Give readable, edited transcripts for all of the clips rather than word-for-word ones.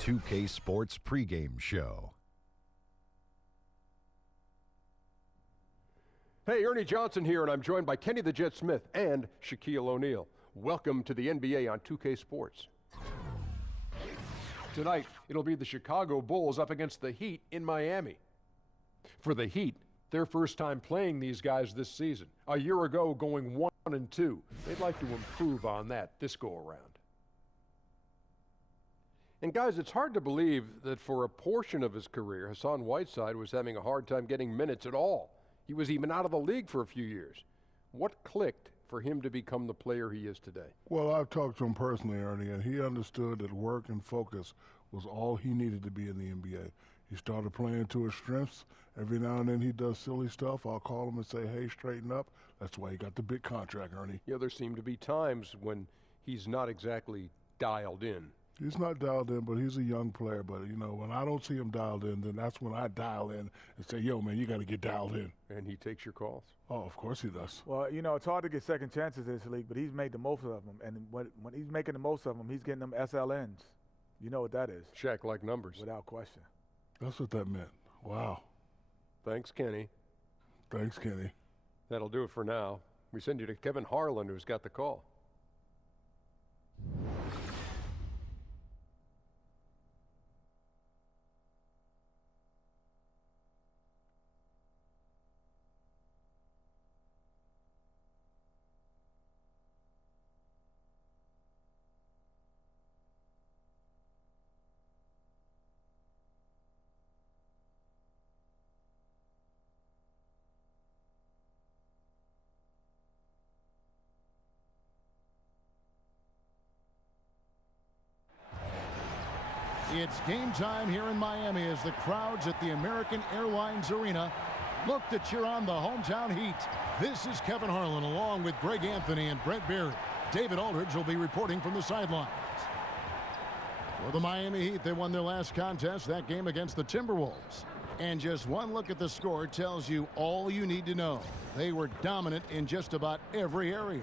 2K Sports pregame show. Hey, Ernie Johnson here, and I'm joined by Kenny the Jet Smith and Shaquille O'Neal. Welcome to the NBA on 2K Sports. Tonight, it'll be the Chicago Bulls up against the Heat in Miami. For the Heat, their first time playing these guys this season. A year ago, going 1-2. They'd like to improve on that this go-around. And guys, it's hard to believe that for a portion of his career, Hassan Whiteside was having a hard time getting minutes at all. He was even out of the league for a few years. What clicked for him to become the player he is today? Well, I've talked to him personally, Ernie, and he understood that work and focus was all he needed to be in the NBA. He started playing to his strengths. Every now and then he does silly stuff. I'll call him and say, hey, straighten up. That's why he got the big contract, Ernie. Yeah, there seem to be times when he's not exactly dialed in. He's not dialed in, but he's a young player. But, you know, when I don't see him dialed in, then that's when I dial in and say, yo, man, you got to get dialed in. And he takes your calls? Oh, of course he does. Well, you know, it's hard to get second chances in this league, but he's made the most of them. And when he's making the most of them, he's getting them SLNs. You know what that is. Shaq-like numbers. Without question. That's what that meant. Wow. Thanks, Kenny. Thanks, Kenny. That'll do it for now. We send you to Kevin Harlan, who's got the call. It's game time here in Miami as the crowds at the American Airlines Arena look to cheer on the hometown Heat. This is Kevin Harlan along with Greg Anthony and Brent Berry. David Aldridge will be reporting from the sidelines. For the Miami Heat, they won their last contest, that game against the Timberwolves. And just one look at the score tells you all you need to know. They were dominant in just about every area.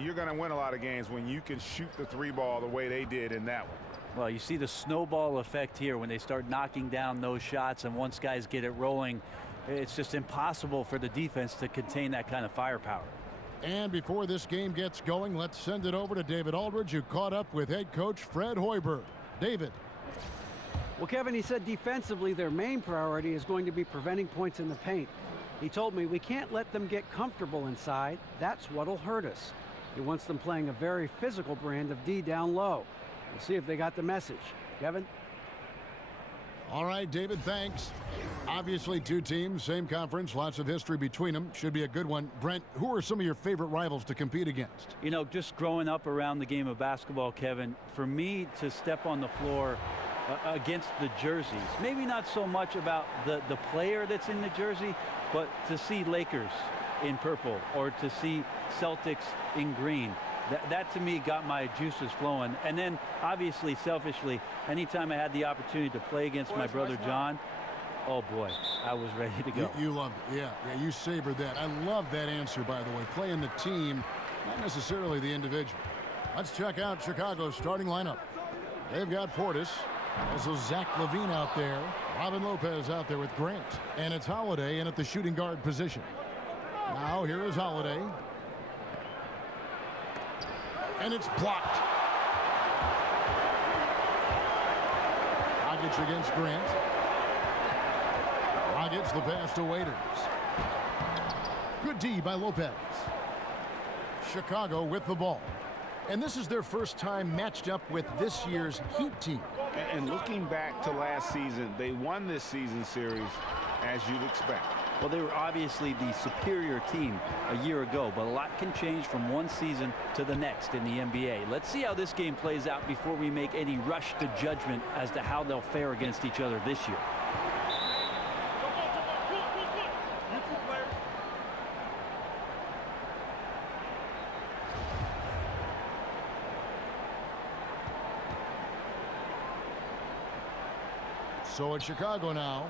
You're going to win a lot of games when you can shoot the three ball the way they did in that one. Well, you see the snowball effect here when they start knocking down those shots, and once guys get it rolling, it's just impossible for the defense to contain that kind of firepower. And before this game gets going, let's send it over to David Aldridge, who caught up with head coach Fred Hoiberg. David. Well, Kevin, he said defensively their main priority is going to be preventing points in the paint. He told me we can't let them get comfortable inside. That's what'll hurt us. He wants them playing a very physical brand of D down low. We'll see if they got the message. Kevin? All right, David, thanks. Obviously, two teams, same conference, lots of history between them. Should be a good one. Brent, who are some of your favorite rivals to compete against? You know, just growing up around the game of basketball, Kevin, for me to step on the floor against the jerseys, maybe not so much about the player that's in the jersey, but to see Lakers in purple or to see Celtics in green. That to me got my juices flowing. And then obviously selfishly, anytime I had the opportunity to play against my brother John, oh boy, I was ready to go. You loved it. Yeah, you savored that. I love that answer, by the way, playing the team, not necessarily the individual. Let's check out Chicago's starting lineup. They've got Portis, also Zach LaVine out there, Robin Lopez out there with Grant, and it's Holiday in at the shooting guard position. Now here is Holiday. And it's blocked. Dragic against Grant. Dragic the pass to Waiters. Good D by Lopez. Chicago with the ball. And this is their first time matched up with this year's Heat team. And looking back to last season, they won this season series as you'd expect. Well, they were obviously the superior team a year ago, but a lot can change from one season to the next in the NBA. Let's see how this game plays out before we make any rush to judgment as to how they'll fare against each other this year. So it's Chicago now.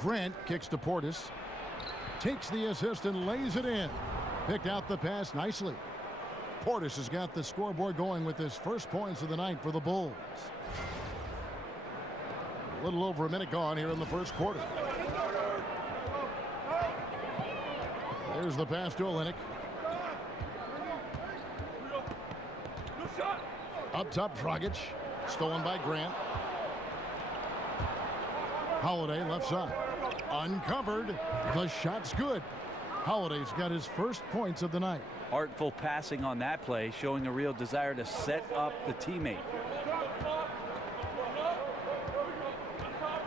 Grant kicks to Portis. Takes the assist and lays it in. Picked out the pass nicely. Portis has got the scoreboard going with his first points of the night for the Bulls. A little over a minute gone here in the first quarter. There's the pass to Olynyk. Up top, Dragic. Stolen by Grant. Holiday left side. Uncovered. The shot's good. Holiday's got his first points of the night. Artful passing on that play, showing a real desire to set up the teammate.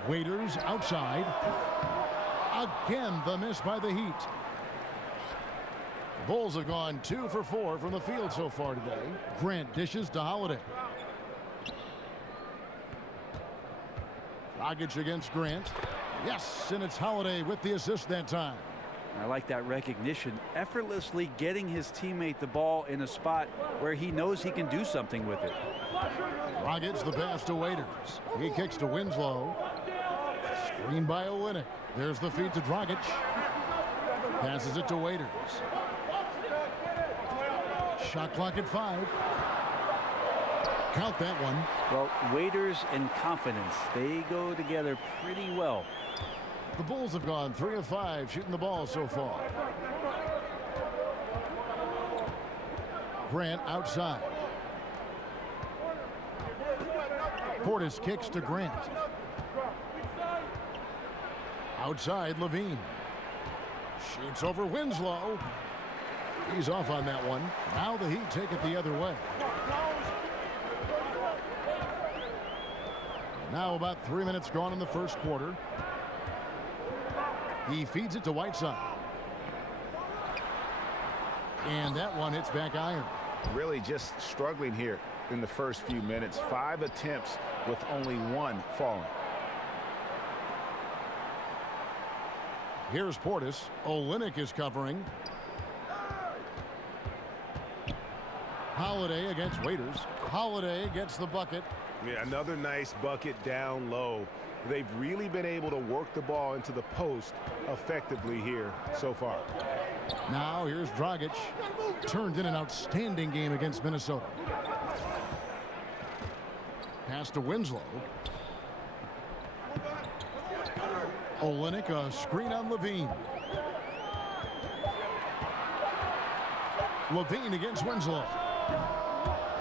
Waiters outside. Again, the miss by the Heat. The Bulls have gone 2 for 4 from the field so far today. Grant dishes to Holiday. Dragic against Grant. Yes, and it's Holiday with the assist that time. I like that recognition. Effortlessly getting his teammate the ball in a spot where he knows he can do something with it. Dragic the pass to Waiters. He kicks to Winslow. Screen by Olynyk. There's the feed to Dragic. Passes it to Waiters. Shot clock at 5. Count that one. Well, Waiters and confidence, they go together pretty well. The Bulls have gone 3 of 5 shooting the ball so far. Grant outside. Portis kicks to Grant. Outside, Levine. Shoots over Winslow. He's off on that one. Now the Heat take it the other way. Now about 3 minutes gone in the first quarter. He feeds it to Whiteside. And that one hits back iron. Really just struggling here in the first few minutes. 5 attempts with only 1 falling. Here's Portis. Olynyk is covering. Holiday against Waiters. Holiday gets the bucket. Yeah, another nice bucket down low. They've really been able to work the ball into the post effectively here so far. Now here's Dragic. Turned in an outstanding game against Minnesota. Pass to Winslow. Olynyk, a screen on Levine. Levine against Winslow.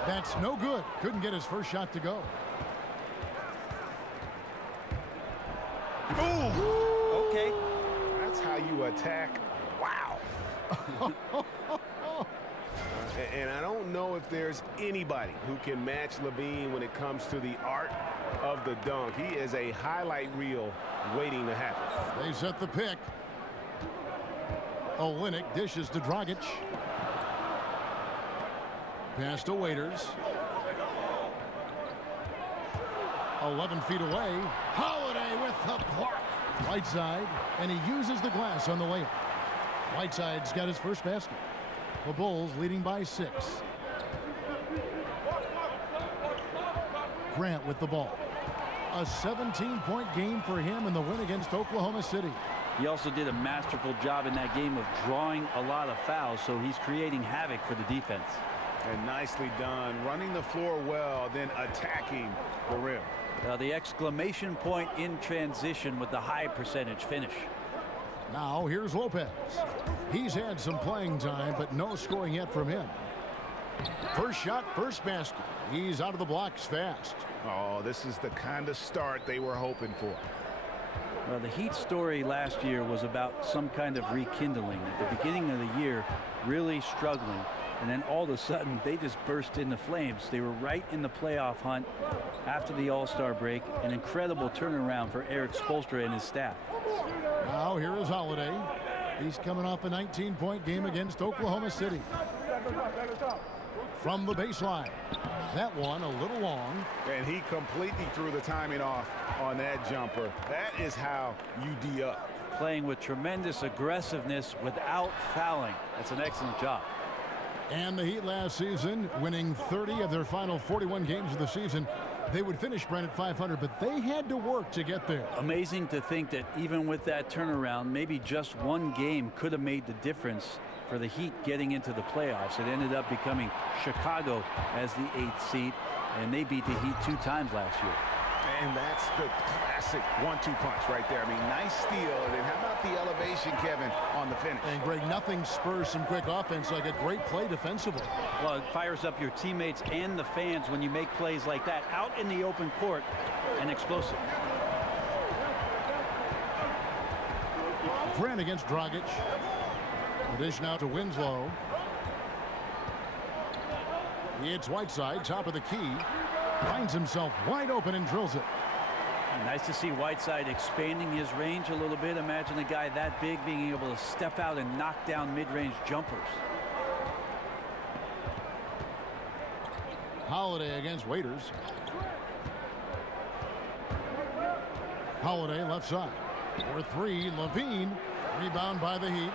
That's no good. Couldn't get his first shot to go. Ooh. Okay. That's how you attack. Wow. And I don't know if there's anybody who can match Levine when it comes to the art of the dunk. He is a highlight reel waiting to happen. They set the pick. Olynyk dishes to Dragic. Pass to Waiters. 11 feet away. Holiday with the block. Whiteside, and he uses the glass on the layup. Whiteside's got his first basket. The Bulls leading by 6. Grant with the ball. A 17-point game for him in the win against Oklahoma City. He also did a masterful job in that game of drawing a lot of fouls, so he's creating havoc for the defense. And nicely done, running the floor well, then attacking the rim. The exclamation point in transition with the high percentage finish. Now here's Lopez. He's had some playing time, but no scoring yet from him. First shot, first basket. He's out of the blocks fast. Oh, this is the kind of start they were hoping for. Well, the Heat story last year was about some kind of rekindling. At the beginning of the year, really struggling. And then all of a sudden, they just burst into flames. They were right in the playoff hunt after the All-Star break. An incredible turnaround for Eric Spoelstra and his staff. Now here is Holiday. He's coming off a 19-point game against Oklahoma City. From the baseline. That one a little long. And he completely threw the timing off on that jumper. That is how you D-up. Playing with tremendous aggressiveness without fouling. That's an excellent job. And the Heat last season, winning 30 of their final 41 games of the season, They would finish, Brent, at 500, but they had to work to get there. Amazing to think that even with that turnaround, maybe just one game could have made the difference for the Heat getting into the playoffs. It ended up becoming Chicago as the 8th seed, and they beat the Heat 2 times last year. And that's the classic 1-2 punch right there. I mean, nice steal. And then how about the elevation, Kevin, on the finish? And, Greg, nothing spurs some quick offense like a great play defensively. Well, it fires up your teammates and the fans when you make plays like that out in the open court and explosive. Grant against Dragic. The dish now to Winslow. It's Whiteside, top of the key. Finds himself wide open and drills it. Nice to see Whiteside expanding his range a little bit. Imagine a guy that big being able to step out and knock down mid-range jumpers. Holiday against Waiters. Holiday left side. For 3, Levine. Rebound by the Heat.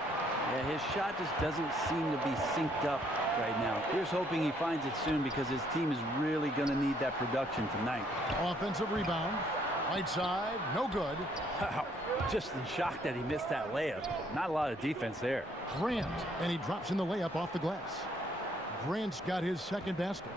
Yeah, his shot just doesn't seem to be synced up right now. Here's hoping he finds it soon because his team is really going to need that production tonight. Offensive rebound. Whiteside, no good. Wow, just in shock that he missed that layup. Not a lot of defense there. Grant, and he drops in the layup off the glass. Grant's got his second basket.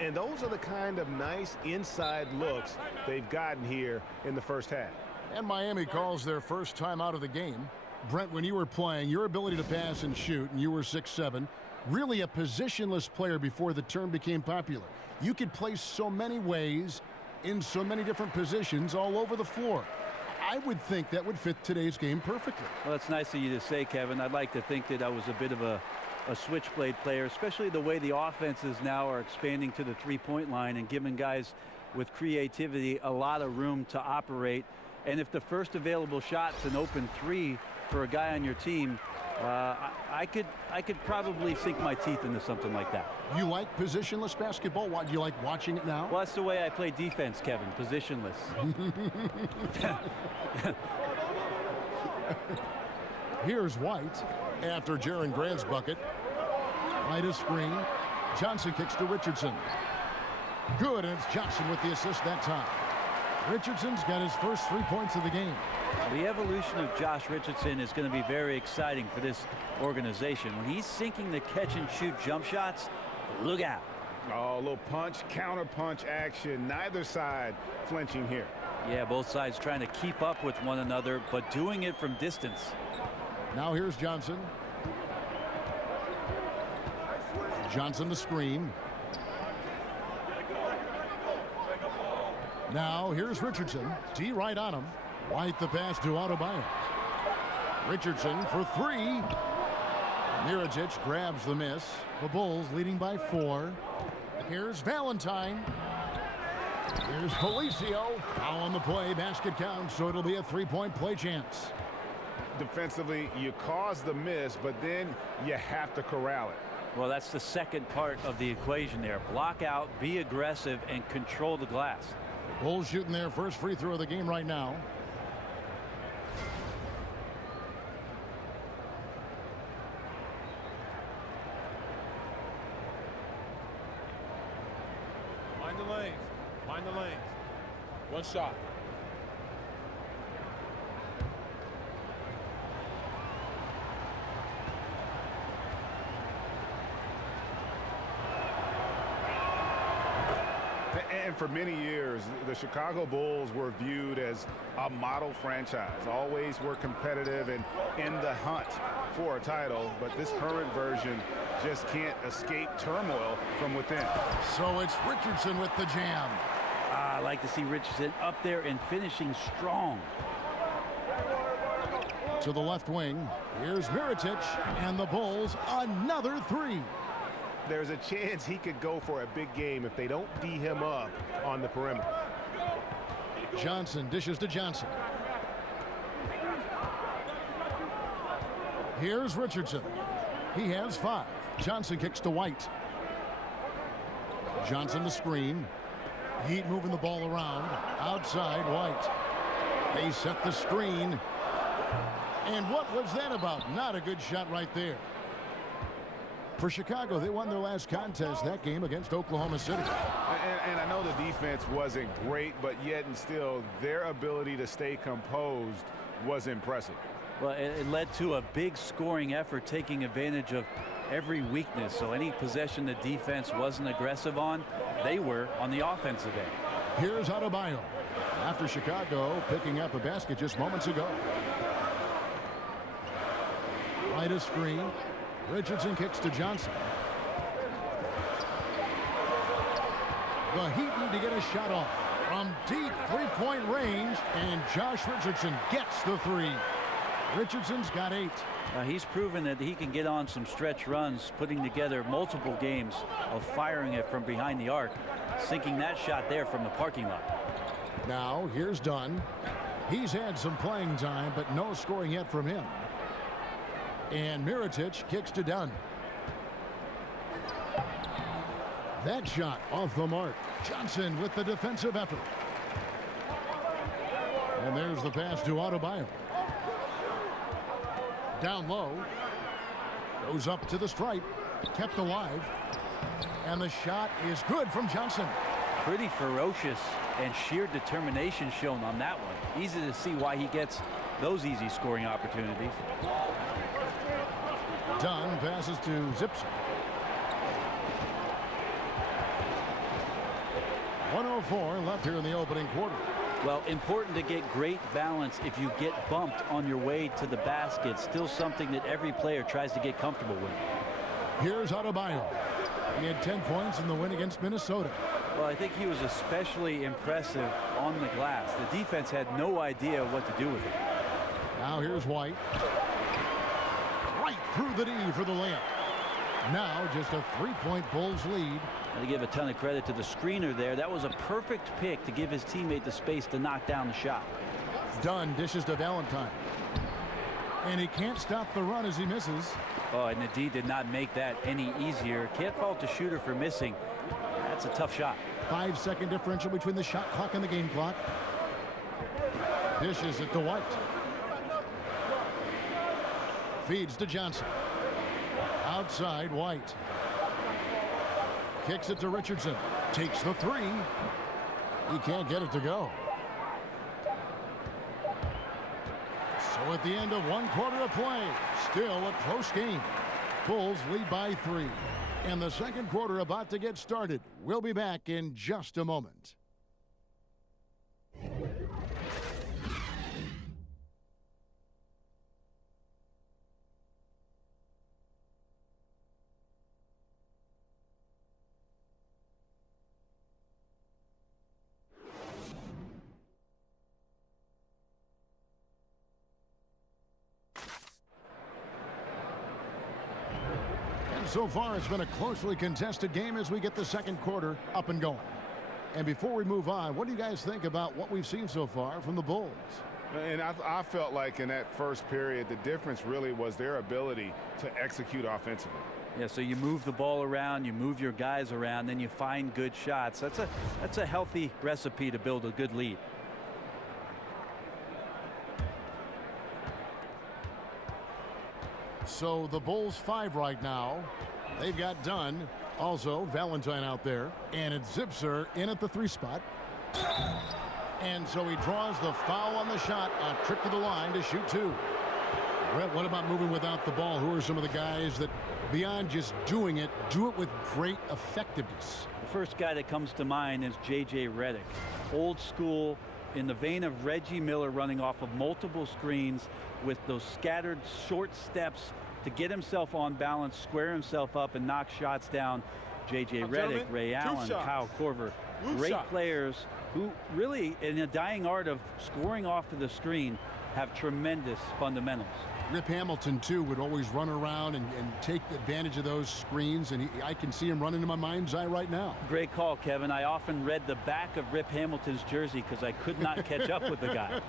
And those are the kind of nice inside looks they've gotten here in the first half. And Miami calls their first time out of the game. Brent, when you were playing, your ability to pass and shoot, and you were 6'7", really a positionless player before the term became popular. You could play so many ways, in so many different positions all over the floor. I would think that would fit today's game perfectly. Well, it's nice of you to say, Kevin. I'd like to think that I was a bit of a switchblade player, especially the way the offenses now are expanding to the three-point line and giving guys with creativity a lot of room to operate. And if the first available shot's an open 3 for a guy on your team, I could probably sink my teeth into something like that. You like positionless basketball? Do you like watching it now? Well, that's the way I play defense, Kevin. Positionless. Here's White after Jaren Grant's bucket. Right a screen. Johnson kicks to Richardson. Good, and it's Johnson with the assist that time. Richardson's got his first 3 points of the game. The evolution of Josh Richardson is going to be very exciting for this organization. When he's sinking the catch-and-shoot jump shots, look out. Oh, a little punch, counter-punch action. Neither side flinching here. Yeah, both sides trying to keep up with one another, but doing it from distance. Now here's Johnson. Johnson the screen. Now here's Richardson. T right on him. White the pass to Adebayo. Richardson for 3. Mirajic grabs the miss. The Bulls leading by 4. Here's Valentine. Here's Felicio. Foul on the play. Basket counts, so it'll be a 3-point play chance. Defensively, you cause the miss, but then you have to corral it. Well, that's the second part of the equation there. Block out, be aggressive, and control the glass. Bulls shooting their first free throw of the game right now. Mind the lanes. Mind the lanes. One shot. And for many years, the Chicago Bulls were viewed as a model franchise. Always were competitive and in the hunt for a title. But this current version just can't escape turmoil from within. So it's Richardson with the jam. I like to see Richardson up there and finishing strong. To the left wing. Here's Mirajic, and the Bulls another 3. There's a chance he could go for a big game if they don't D him up on the perimeter. Johnson dishes to Johnson. Here's Richardson. He has 5. Johnson kicks to White. Johnson the screen. Heat moving the ball around. Outside White. They set the screen. And what was that about? Not a good shot right there. For Chicago, they won their last contest, that game against Oklahoma City. And I know the defense wasn't great, but yet and still, their ability to stay composed was impressive. Well, it led to a big scoring effort, taking advantage of every weakness. So any possession the defense wasn't aggressive on, they were on the offensive end. Here's Adebayo after Chicago picking up a basket just moments ago. Right a screen. Richardson kicks to Johnson. The Heat need to get a shot off from deep three-point range, and Josh Richardson gets the three. Richardson's got 8. He's proven that he can get on some stretch runs, putting together multiple games of firing it from behind the arc, sinking that shot there from the parking lot. Now here's Dunn. He's had some playing time, but no scoring yet from him. And Mirotic kicks to Dunn. That shot off the mark. Johnson with the defensive effort. And there's the pass to Adebayo. Down low. Goes up to the stripe. Kept alive. And the shot is good from Johnson. Pretty ferocious and sheer determination shown on that one. Easy to see why he gets those easy scoring opportunities. Dunn passes to Zipser. 1:04 left here in the opening quarter. Well, important to get great balance if you get bumped on your way to the basket. Still something that every player tries to get comfortable with. Here's Adebayo. He had 10 points in the win against Minnesota. Well, I think he was especially impressive on the glass. The defense had no idea what to do with it. Now here's White. Right through the D for the layup. Now just a 3-point Bulls lead. Got to give a ton of credit to the screener there. That was a perfect pick to give his teammate the space to knock down the shot. Dunn dishes to Valentine. And he can't stop the run as he misses. Oh, and the D did not make that any easier. Can't fault the shooter for missing. That's a tough shot. 5-second differential between the shot clock and the game clock. Dishes it to White. Feeds to Johnson. Outside White. Kicks it to Richardson. Takes the three. He can't get it to go. So at the end of 1 quarter of play, still a close game. Bulls lead by 3. And the second quarter about to get started. We'll be back in just a moment. So far, it's been a closely contested game as we get the second quarter up and going. And before we move on, what do you guys think about what we've seen so far from the Bulls? And I felt like in that first period, the difference really was their ability to execute offensively. Yeah, so you move the ball around, you move your guys around, then you find good shots. That's a healthy recipe to build a good lead. So the Bulls 5 right now. They've got Dunn, also Valentine out there, and it's Zipser in at the 3 spot. And so he draws the foul on the shot, a trip to the line to shoot 2. Brett, what about moving without the ball? Who are some of the guys that, beyond just doing it, do it with great effectiveness? The first guy that comes to mind is J.J. Redick. Old school, in the vein of Reggie Miller, running off of multiple screens with those scattered short steps to get himself on balance, square himself up, and knock shots down. J.J. Redick, Ray Allen, Kyle Korver. Great players who really, in the dying art of scoring off to the screen, have tremendous fundamentals. Rip Hamilton, too, would always run around and take advantage of those screens, and I can see him running in my mind's eye right now. Great call, Kevin. I often read the back of Rip Hamilton's jersey because I could not catch up with the guy.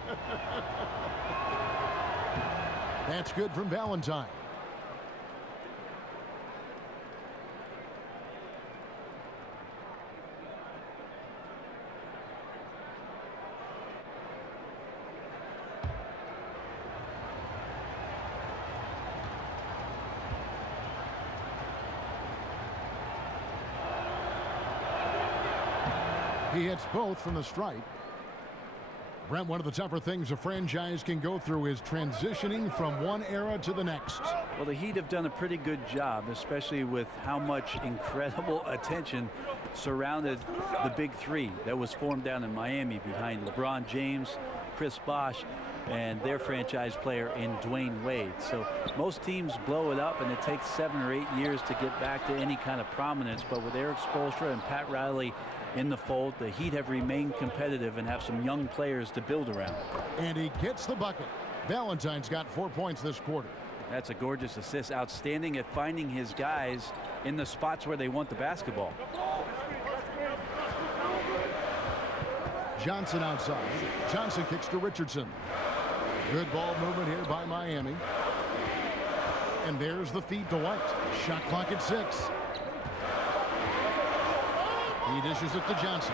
That's good from Valentine. He hits both from the stripe. Brent, one of the tougher things a franchise can go through is transitioning from one era to the next. Well, the Heat have done a pretty good job, especially with how much incredible attention surrounded the big three that was formed down in Miami behind LeBron James, Chris Bosh, and their franchise player in Dwayne Wade. So most teams blow it up, and it takes 7 or 8 years to get back to any kind of prominence. But with Eric Spoelstra and Pat Riley in the fold, the Heat have remained competitive and have some young players to build around. And he gets the bucket. Valentine's got 4 points this quarter. That's a gorgeous assist. Outstanding at finding his guys in the spots where they want the basketball. Johnson outside. Johnson kicks to Richardson. Good ball movement here by Miami. And there's the feed to White. Shot clock at 6. He dishes it to Johnson.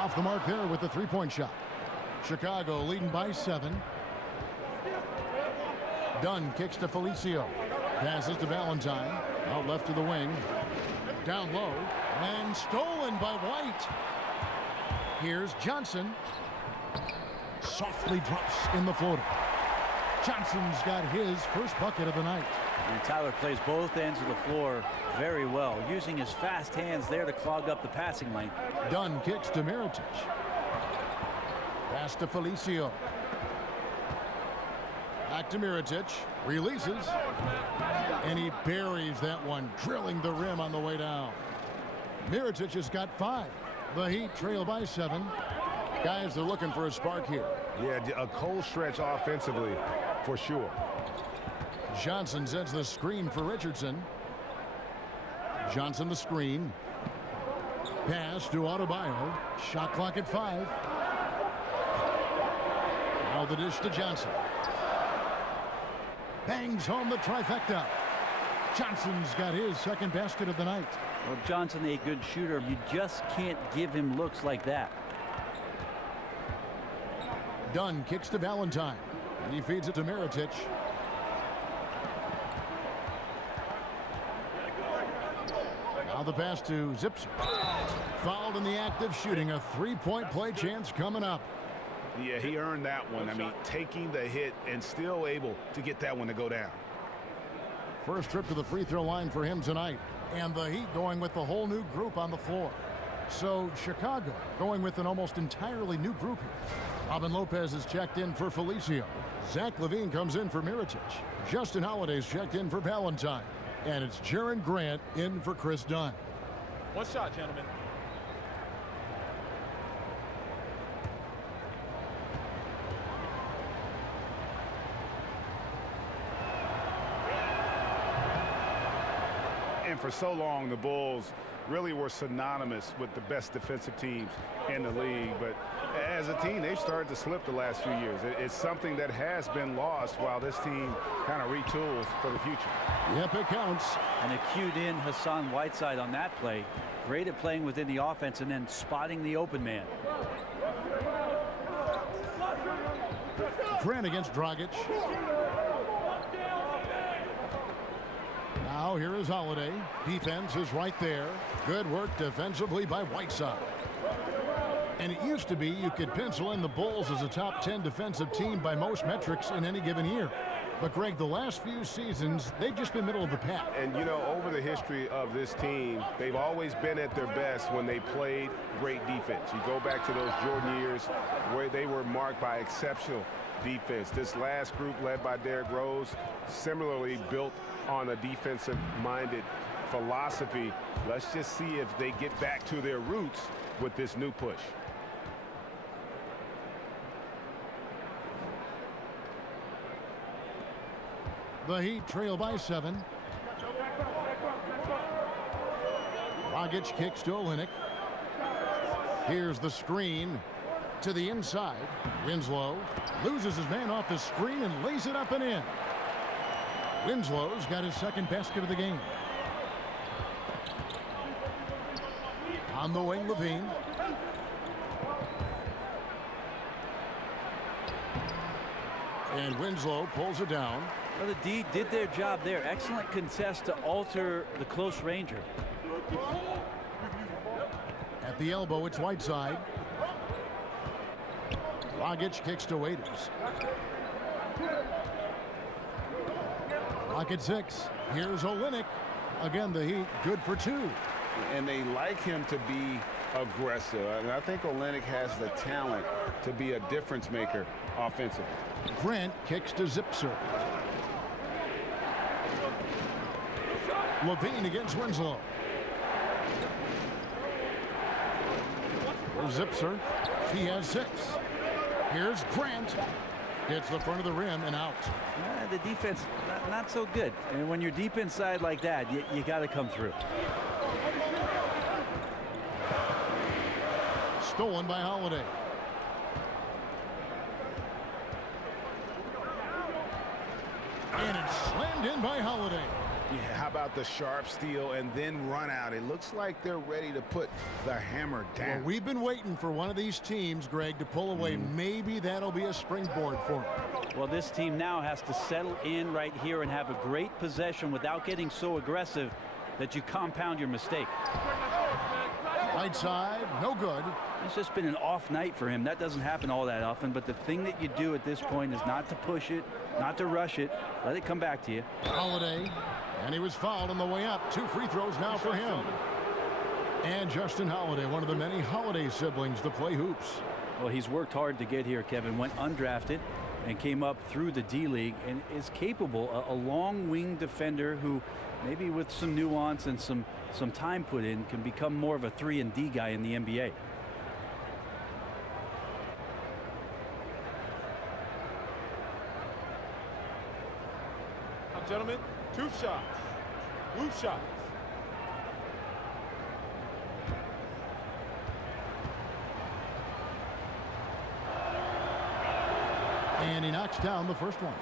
Off the mark there with the three-point shot. Chicago leading by 7. Dunn kicks to Felicio. Passes to Valentine. Out left to the wing. Down low. And stolen by White. Here's Johnson. Softly drops in the floater. Johnson's got his first bucket of the night. And Tyler plays both ends of the floor very well, using his fast hands there to clog up the passing lane. Dunn kicks to Mirotic. Pass to Felicio. Back to Mirotic. Releases. And he buries that one, drilling the rim on the way down. Mirotic has got 5. The Heat trail by 7. Guys, they're looking for a spark here. Yeah, a cold stretch offensively for sure. Johnson sets the screen for Richardson. Johnson the screen. Pass to Adebayo. Shot clock at 5. Now the dish to Johnson. Bangs home the trifecta. Johnson's got his second basket of the night. Well, Johnson, a good shooter. You just can't give him looks like that. Dunn kicks to Valentine. He feeds it to Mirotic. Now the pass to Zipser. Fouled in the act of shooting. A three-point play chance coming up. Yeah, he earned that one. I mean, taking the hit and still able to get that one to go down. First trip to the free throw line for him tonight. And the Heat going with the whole new group on the floor. So Chicago going with an almost entirely new group here. Robin Lopez is checked in for Felicio. Zach LaVine comes in for Mirotic. Justin Holiday's checked in for Valentine. And it's Jaren Grant in for Chris Dunn. One shot, gentlemen. And for so long, the Bulls really were synonymous with the best defensive teams in the league. But as a team, they've started to slip the last few years. It's something that has been lost while this team kind of retools for the future. Yep, it counts. And a cued in Hassan Whiteside on that play. Great at playing within the offense and then spotting the open man. Grant against Dragic. Now here is Holiday. Defense is right there. Good work defensively by Whiteside. And it used to be you could pencil in the Bulls as a top 10 defensive team by most metrics in any given year. But Greg, the last few seasons, they've just been middle of the pack. And you know, over the history of this team, they've always been at their best when they played great defense. You go back to those Jordan years where they were marked by exceptional defense. This last group led by Derrick Rose, similarly built on a defensive-minded philosophy. Let's just see if they get back to their roots with this new push. The Heat trail by 7. Dragic kicks to Olynyk. Here's the screen to the inside. Winslow loses his man off the screen and lays it up and in. Winslow's got his second basket of the game. On the wing, LaVine. And Winslow pulls it down. Well, the D did their job there. Excellent contest to alter the close ranger. At the elbow, it's Whiteside. Dragic kicks to Waiters. Rocket 6. Here's Olynyk. Again, the Heat good for 2. And they like him to be aggressive. And I think Olynyk has the talent to be a difference maker offensively. Grant kicks to Zipser. Levine against Winslow. For Zipser. He has 6. Here's Grant. Hits the front of the rim and out. The defense, not so good. And when you're deep inside like that, you got to come through. Stolen by Holiday. And it's slammed in by Holiday. Yeah, how about the sharp steal and then run out? It looks like they're ready to put the hammer down. Well, we've been waiting for one of these teams, Greg, to pull away. Maybe that'll be a springboard for them. Well, this team now has to settle in right here and have a great possession without getting so aggressive that you compound your mistake. Right side, no good. It's just been an off night for him. That doesn't happen all that often, but the thing that you do at this point is not to push it, not to rush it. Let it come back to you. Holiday, and he was fouled on the way up. 2 free throws now for him. And Justin Holiday, one of the many Holiday siblings to play hoops. Well, he's worked hard to get here, Kevin. Went undrafted and came up through the D-League and is capable, a long wing defender who maybe with some nuance and some time put in can become more of a 3-and-D guy in the NBA. Now, gentlemen, 2 shots. Loose shots. And he knocks down the first one.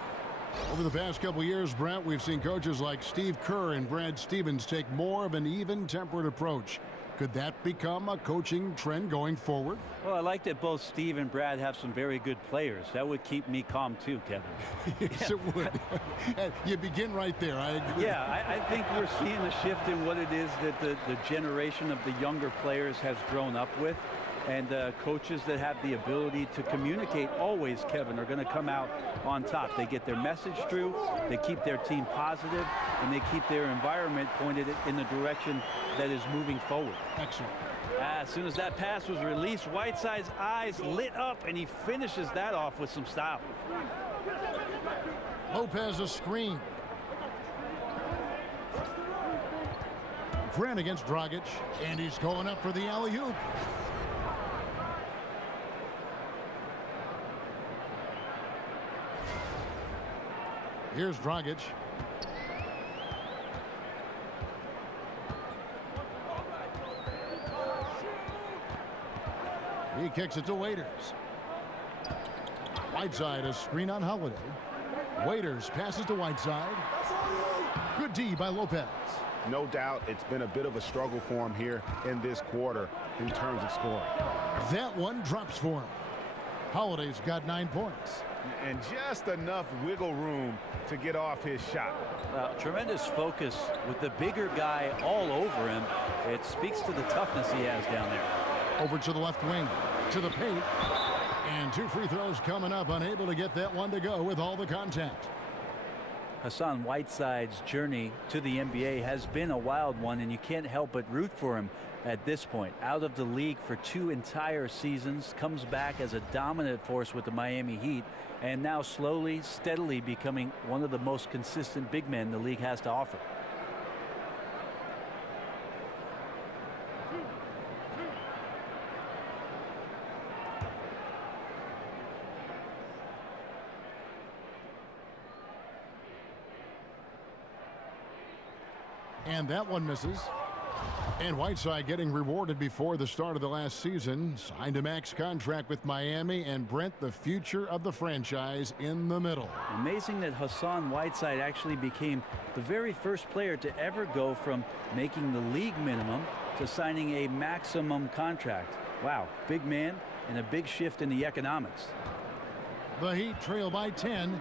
Over the past couple years, Brent, we've seen coaches like Steve Kerr and Brad Stevens take more of an even-tempered approach. Could that become a coaching trend going forward? Well, I like that both Steve and Brad have some very good players. That would keep me calm too, Kevin. Yes, it would. You begin right there. I agree. Yeah, I think we're seeing a shift in what it is that the generation of the younger players has grown up with. And coaches that have the ability to communicate always, Kevin, are going to come out on top. They get their message through, they keep their team positive, and they keep their environment pointed in the direction that is moving forward. Excellent. As soon as that pass was released, Whiteside's eyes lit up, and he finishes that off with some style. Lopez a screen. Grant against Dragic, and he's going up for the alley-oop. Here's Dragic. He kicks it to Waiters. Whiteside, a screen on Holiday. Waiters passes to Whiteside. Good D by Lopez. No doubt it's been a bit of a struggle for him here in this quarter in terms of scoring. That one drops for him. Holiday's got 9 points. And just enough wiggle room to get off his shot. Tremendous focus with the bigger guy all over him. It speaks to the toughness he has down there. Over to the left wing, to the paint. And 2 free throws coming up, unable to get that one to go with all the contact. Hassan Whiteside's journey to the NBA has been a wild one, and you can't help but root for him at this point. Out of the league for 2 entire seasons, comes back as a dominant force with the Miami Heat, and now slowly, steadily becoming one of the most consistent big men the league has to offer. And that one misses. And Whiteside getting rewarded before the start of the last season. Signed a max contract with Miami, and Brent, the future of the franchise, in the middle. Amazing that Hassan Whiteside actually became the very first player to ever go from making the league minimum to signing a maximum contract. Wow, big man and a big shift in the economics. The Heat trail by 10.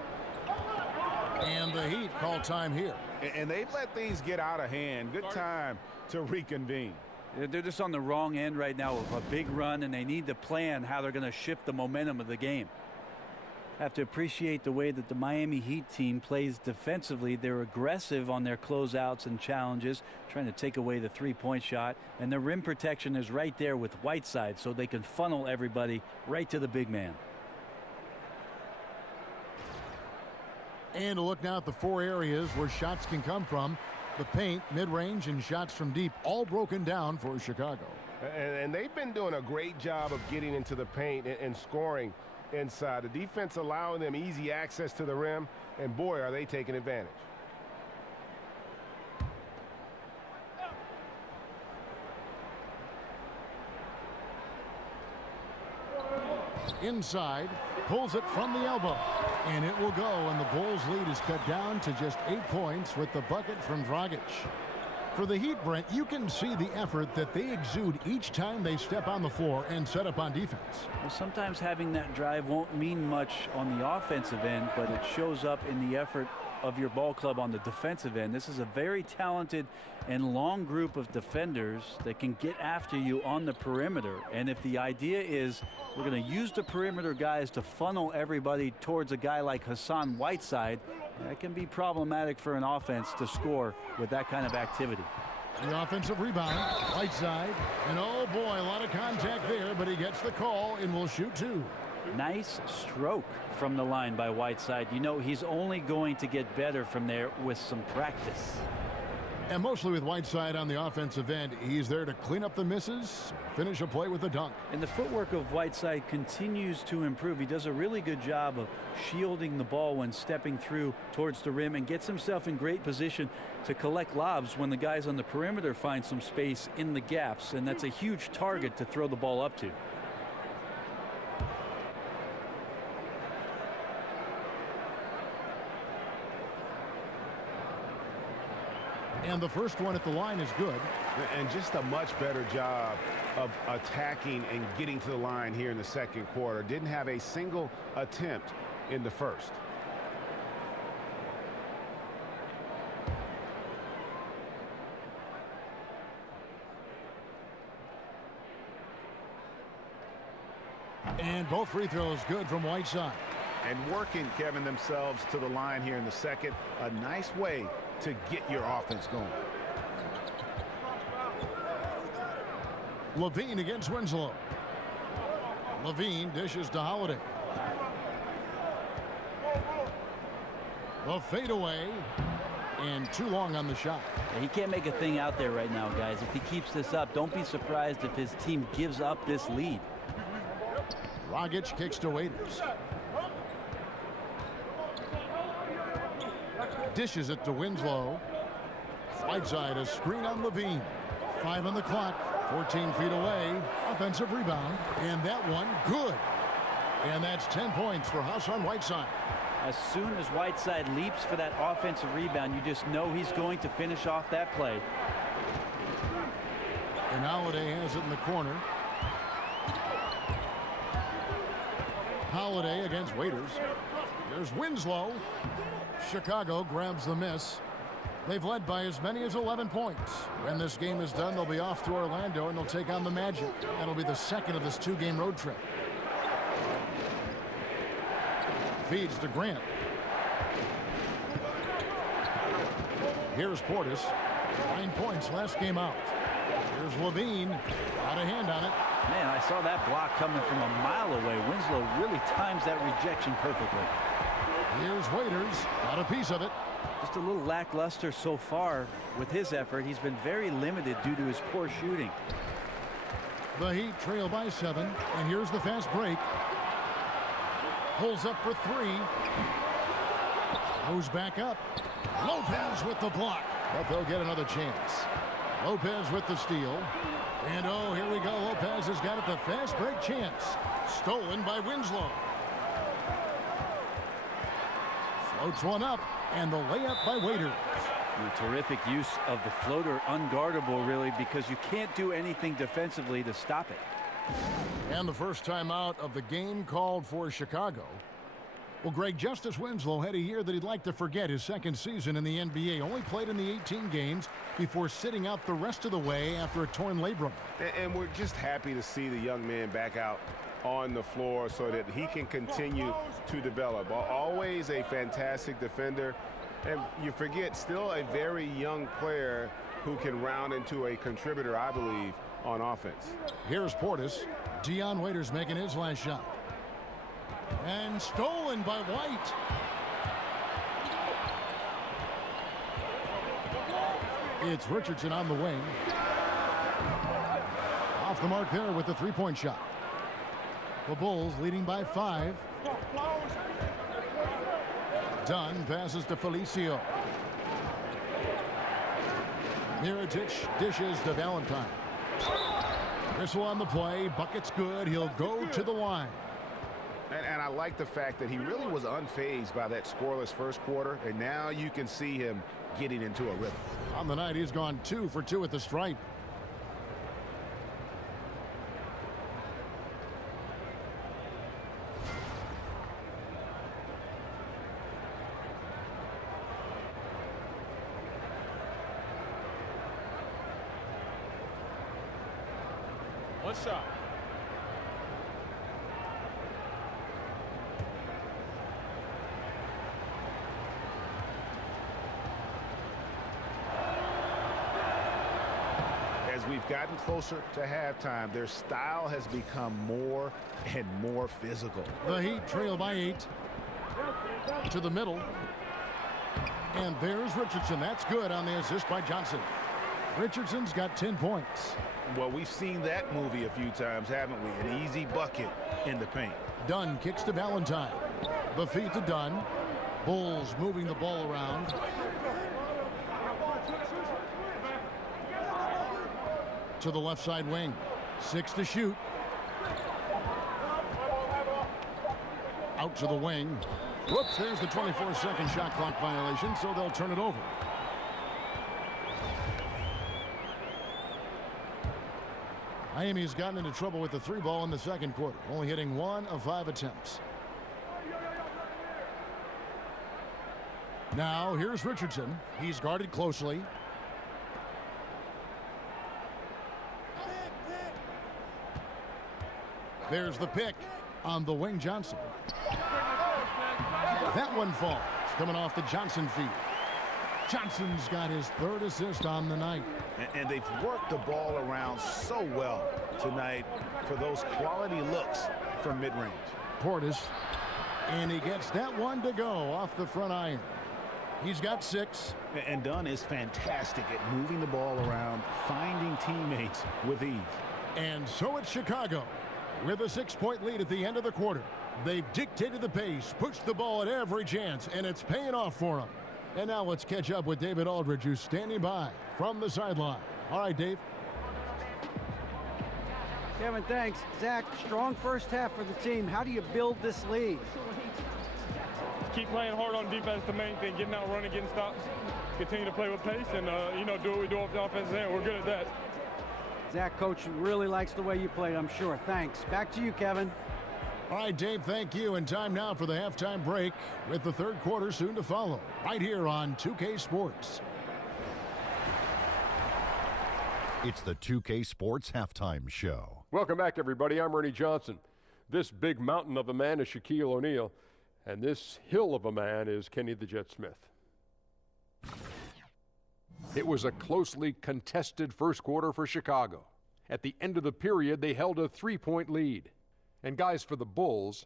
And the Heat call time here. And they've let things get out of hand. Good time to reconvene. They're just on the wrong end right now of a big run, and they need to plan how they're going to shift the momentum of the game. Have to appreciate the way that the Miami Heat team plays defensively. They're aggressive on their closeouts and challenges, trying to take away the three-point shot, and the rim protection is right there with Whiteside, so they can funnel everybody right to the big man. And a look now at the 4 areas where shots can come from. The paint, mid-range, and shots from deep, all broken down for Chicago. And they've been doing a great job of getting into the paint and scoring inside. The defense allowing them easy access to the rim, and boy, are they taking advantage. Inside, pulls it from the elbow, and it will go, and the Bulls lead is cut down to just 8 points with the bucket from Dragic. For the Heat, Brent, you can see the effort that they exude each time they step on the floor and set up on defense. Well, sometimes having that drive won't mean much on the offensive end, but it shows up in the effort of your ball club on the defensive end. This is a very talented and long group of defenders that can get after you on the perimeter. And if the idea is we're going to use the perimeter guys to funnel everybody towards a guy like Hassan Whiteside, that can be problematic for an offense to score with that kind of activity. The offensive rebound, Whiteside, and oh boy, a lot of contact there, but he gets the call and will shoot 2. Nice stroke from the line by Whiteside. You know, he's only going to get better from there with some practice. And mostly with Whiteside on the offensive end, he's there to clean up the misses, finish a play with a dunk. And the footwork of Whiteside continues to improve. He does a really good job of shielding the ball when stepping through towards the rim and gets himself in great position to collect lobs when the guys on the perimeter find some space in the gaps. And that's a huge target to throw the ball up to. And the first one at the line is good. And just a much better job of attacking and getting to the line here in the second quarter. Didn't have a single attempt in the first. And both free throws good from Whiteside. And working, Kevin, themselves to the line here in the second. A nice way to get your offense going. Levine against Winslow. Levine dishes to Holiday. The fadeaway, and too long on the shot. He can't make a thing out there right now, guys. If he keeps this up, don't be surprised if his team gives up this lead. Dragic kicks to Waiters. Dishes it to Winslow. Whiteside, a screen on Levine. 5 on the clock, 14 feet away. Offensive rebound, and that one good. And that's 10 points for Hassan Whiteside. As soon as Whiteside leaps for that offensive rebound, you just know he's going to finish off that play. And Holiday has it in the corner. Holiday against Waiters. There's Winslow. Chicago grabs the miss. They've led by as many as 11 points. When this game is done, they'll be off to Orlando and they'll take on the Magic. That'll be the second of this 2-game road trip. Feeds to Grant. Here's Portis. 9 points last game out. Here's Levine. Got a hand on it. Man, I saw that block coming from a mile away. Winslow really times that rejection perfectly. Here's Waiters. Got a piece of it. Just a little lackluster so far with his effort. He's been very limited due to his poor shooting. The Heat trail by 7, and here's the fast break. Pulls up for 3. Goes back up. Lopez with the block, but they'll get another chance. Lopez with the steal. And oh, here we go. Lopez has got it, the fast break chance. Stolen by Winslow. Floats one up, and the layup by Waiters. A terrific use of the floater, unguardable really, because you can't do anything defensively to stop it. And the first timeout of the game called for Chicago. Well, Greg, Justice Winslow had a year that he'd like to forget. His second season in the NBA. Only played in the 18 games before sitting out the rest of the way after a torn labrum. And we're just happy to see the young man back out on the floor so that he can continue to develop. Always a fantastic defender. And you forget, still a very young player who can round into a contributor, I believe, on offense. Here's Portis. Dion Waiters making his last shot. And stolen by White. It's Richardson on the wing. Off the mark there with the three-point shot. The Bulls leading by 5. Dunn passes to Felicio. Mirotic dishes to Valentine. Whistle on the play. Bucket's good. He'll go to the line. And I like the fact that he really was unfazed by that scoreless first quarter, and now you can see him getting into a rhythm. On the night, he's gone 2 for 2 at the stripe. One shot. As we've gotten closer to halftime, their style has become more and more physical. The Heat trail by 8. To the middle. And there's Richardson. That's good on the assist by Johnson. Richardson's got 10 points. Well, we've seen that movie a few times, haven't we? An easy bucket in the paint. Dunn kicks to Valentine. The feed to Dunn. Bulls moving the ball around. To the left side wing. 6 to shoot. Out to the wing. Whoops, there's the 24-second shot clock violation, so they'll turn it over. Miami's gotten into trouble with the 3-ball in the second quarter, only hitting 1 of 5 attempts. Now, here's Richardson. He's guarded closely. There's the pick on the wing, Johnson. That one falls, coming off the Johnson feed. Johnson's got his 3rd assist on the night. And they've worked the ball around so well tonight for those quality looks from mid-range. Portis, and he gets that one to go off the front iron. He's got 6. And Dunn is fantastic at moving the ball around, finding teammates with ease. And so it's Chicago with a 6-point lead at the end of the quarter. They've dictated the pace, pushed the ball at every chance, and it's paying off for them. And now let's catch up with David Aldridge, who's standing by from the sideline. All right, Dave. Kevin, thanks. Zach, strong first half for the team. How do you build this lead? Keep playing hard on defense, the main thing. Getting out, running, getting stops. Continue to play with pace and, do what we do off the offensive end. We're good at that. Zach, coach really likes the way you played, I'm sure. Thanks. Back to you, Kevin. All right, Dave, thank you. And time now for the halftime break with the third quarter soon to follow right here on 2K Sports. It's the 2K Sports Halftime Show. Welcome back, everybody. I'm Ernie Johnson. This big mountain of a man is Shaquille O'Neal, and this hill of a man is Kenny the Jet Smith. It was a closely contested first quarter for Chicago. At the end of the period, they held a 3-point lead. And guys, for the Bulls,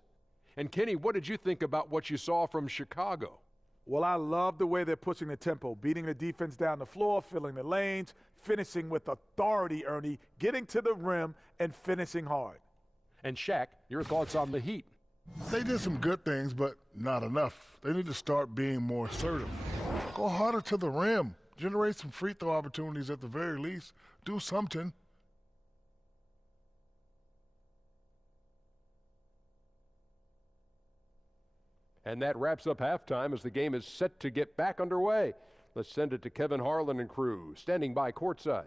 and Kenny, what did you think about what you saw from Chicago? Well, I love the way they're pushing the tempo, beating the defense down the floor, filling the lanes, finishing with authority, Ernie, getting to the rim and finishing hard. And Shaq, your thoughts on the Heat? They did some good things, but not enough. They need to start being more assertive. Go harder to the rim. Generate some free throw opportunities at the very least. Do something. And that wraps up halftime as the game is set to get back underway. Let's send it to Kevin Harlan and crew, standing by courtside.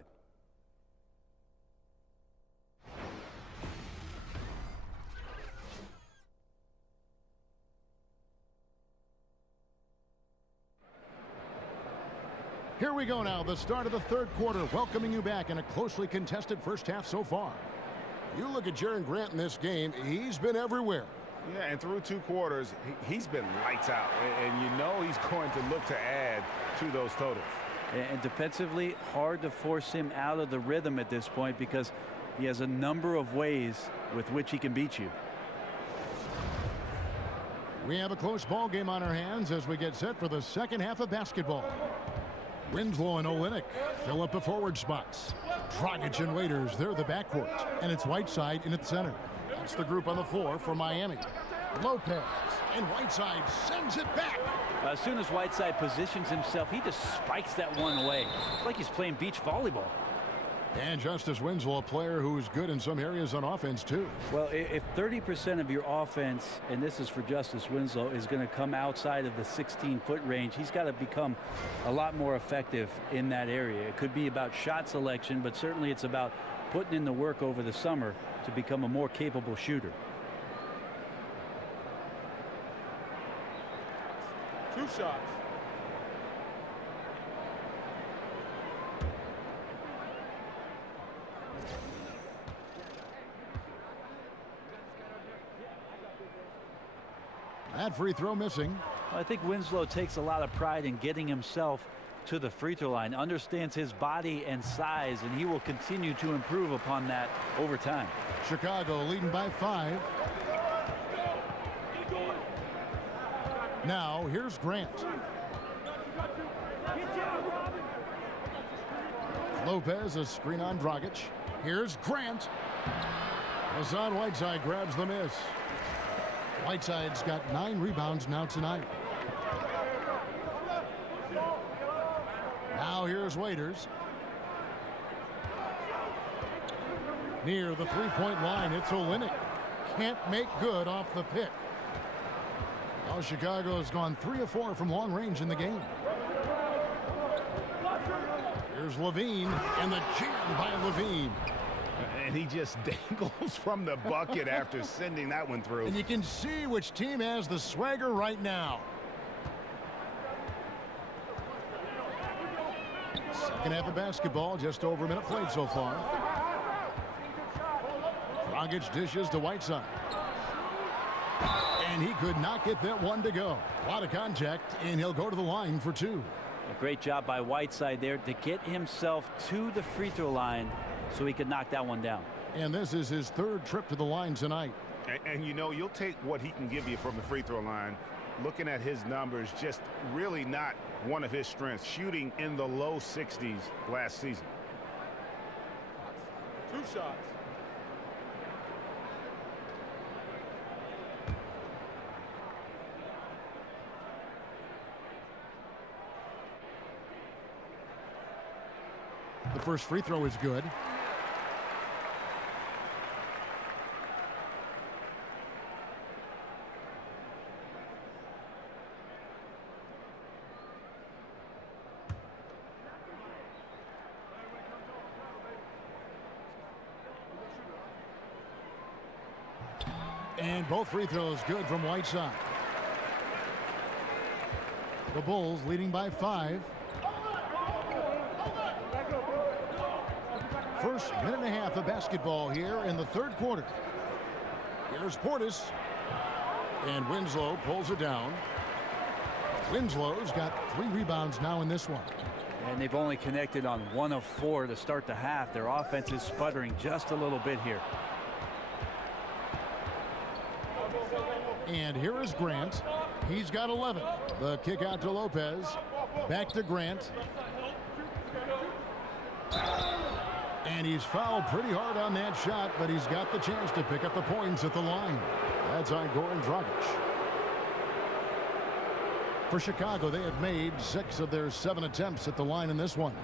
Here we go now, the start of the third quarter, welcoming you back in a closely contested first half so far. You look at Jaren Grant in this game, he's been everywhere. Yeah, and through 2 quarters, he's been lights out. And you know he's going to look to add to those totals. And defensively, hard to force him out of the rhythm at this point because he has a number of ways with which he can beat you. We have a close ball game on our hands as we get set for the second half of basketball. Winslow and Olynyk fill up the forward spots. Dragic and Waiters, they're the backcourt. And it's Whiteside in at the center. That's the group on the floor for Miami. Lopez, and Whiteside sends it back. As soon as Whiteside positions himself, he just spikes that one away. It's like he's playing beach volleyball. And Justice Winslow, a player who's good in some areas on offense, too. Well, if 30% of your offense, and this is for Justice Winslow, is going to come outside of the 16-foot range, he's got to become a lot more effective in that area. It could be about shot selection, but certainly it's about putting in the work over the summer to become a more capable shooter. 2 shots. That free throw missing. I think Winslow takes a lot of pride in getting himself to the free throw line, understands his body and size, and he will continue to improve upon that over time. Chicago leading by 5. Now here's Grant. Lopez, a screen on Dragic. Here's Grant. Hassan Whiteside grabs the miss. Whiteside's got 9 rebounds now tonight. Now here's Waiters. Near the three-point line, it's Olynyk. Can't make good off the pick. Now Chicago has gone 3 of 4 from long range in the game. Here's Levine, and the jam by Levine. And he just dangles from the bucket after sending that one through. And you can see which team has the swagger right now. Second half of basketball, just over a minute played so far. Dragic dishes to Whiteside. And he could not get that one to go. A lot of contact, and he'll go to the line for 2. A great job by Whiteside there to get himself to the free throw line so he could knock that one down. And this is his 3rd trip to the line tonight. And you know, you'll take what he can give you from the free throw line. Looking at his numbers, just really not one of his strengths. Shooting in the low 60s last season. 2 shots. The first free throw is good. And both free throws good from Whiteside. The Bulls leading by 5. First minute and a half of basketball here in the third quarter. Here's Portis. And Winslow pulls it down. Winslow's got 3 rebounds now in this one. And they've only connected on 1 of 4 to start the half. Their offense is sputtering just a little bit here. And here is Grant. He's got 11. The kick out to Lopez. Back to Grant. And he's fouled pretty hard on that shot, but he's got the chance to pick up the points at the line. That's on Goran Dragic. For Chicago, they have made 6 of their 7 attempts at the line in this one.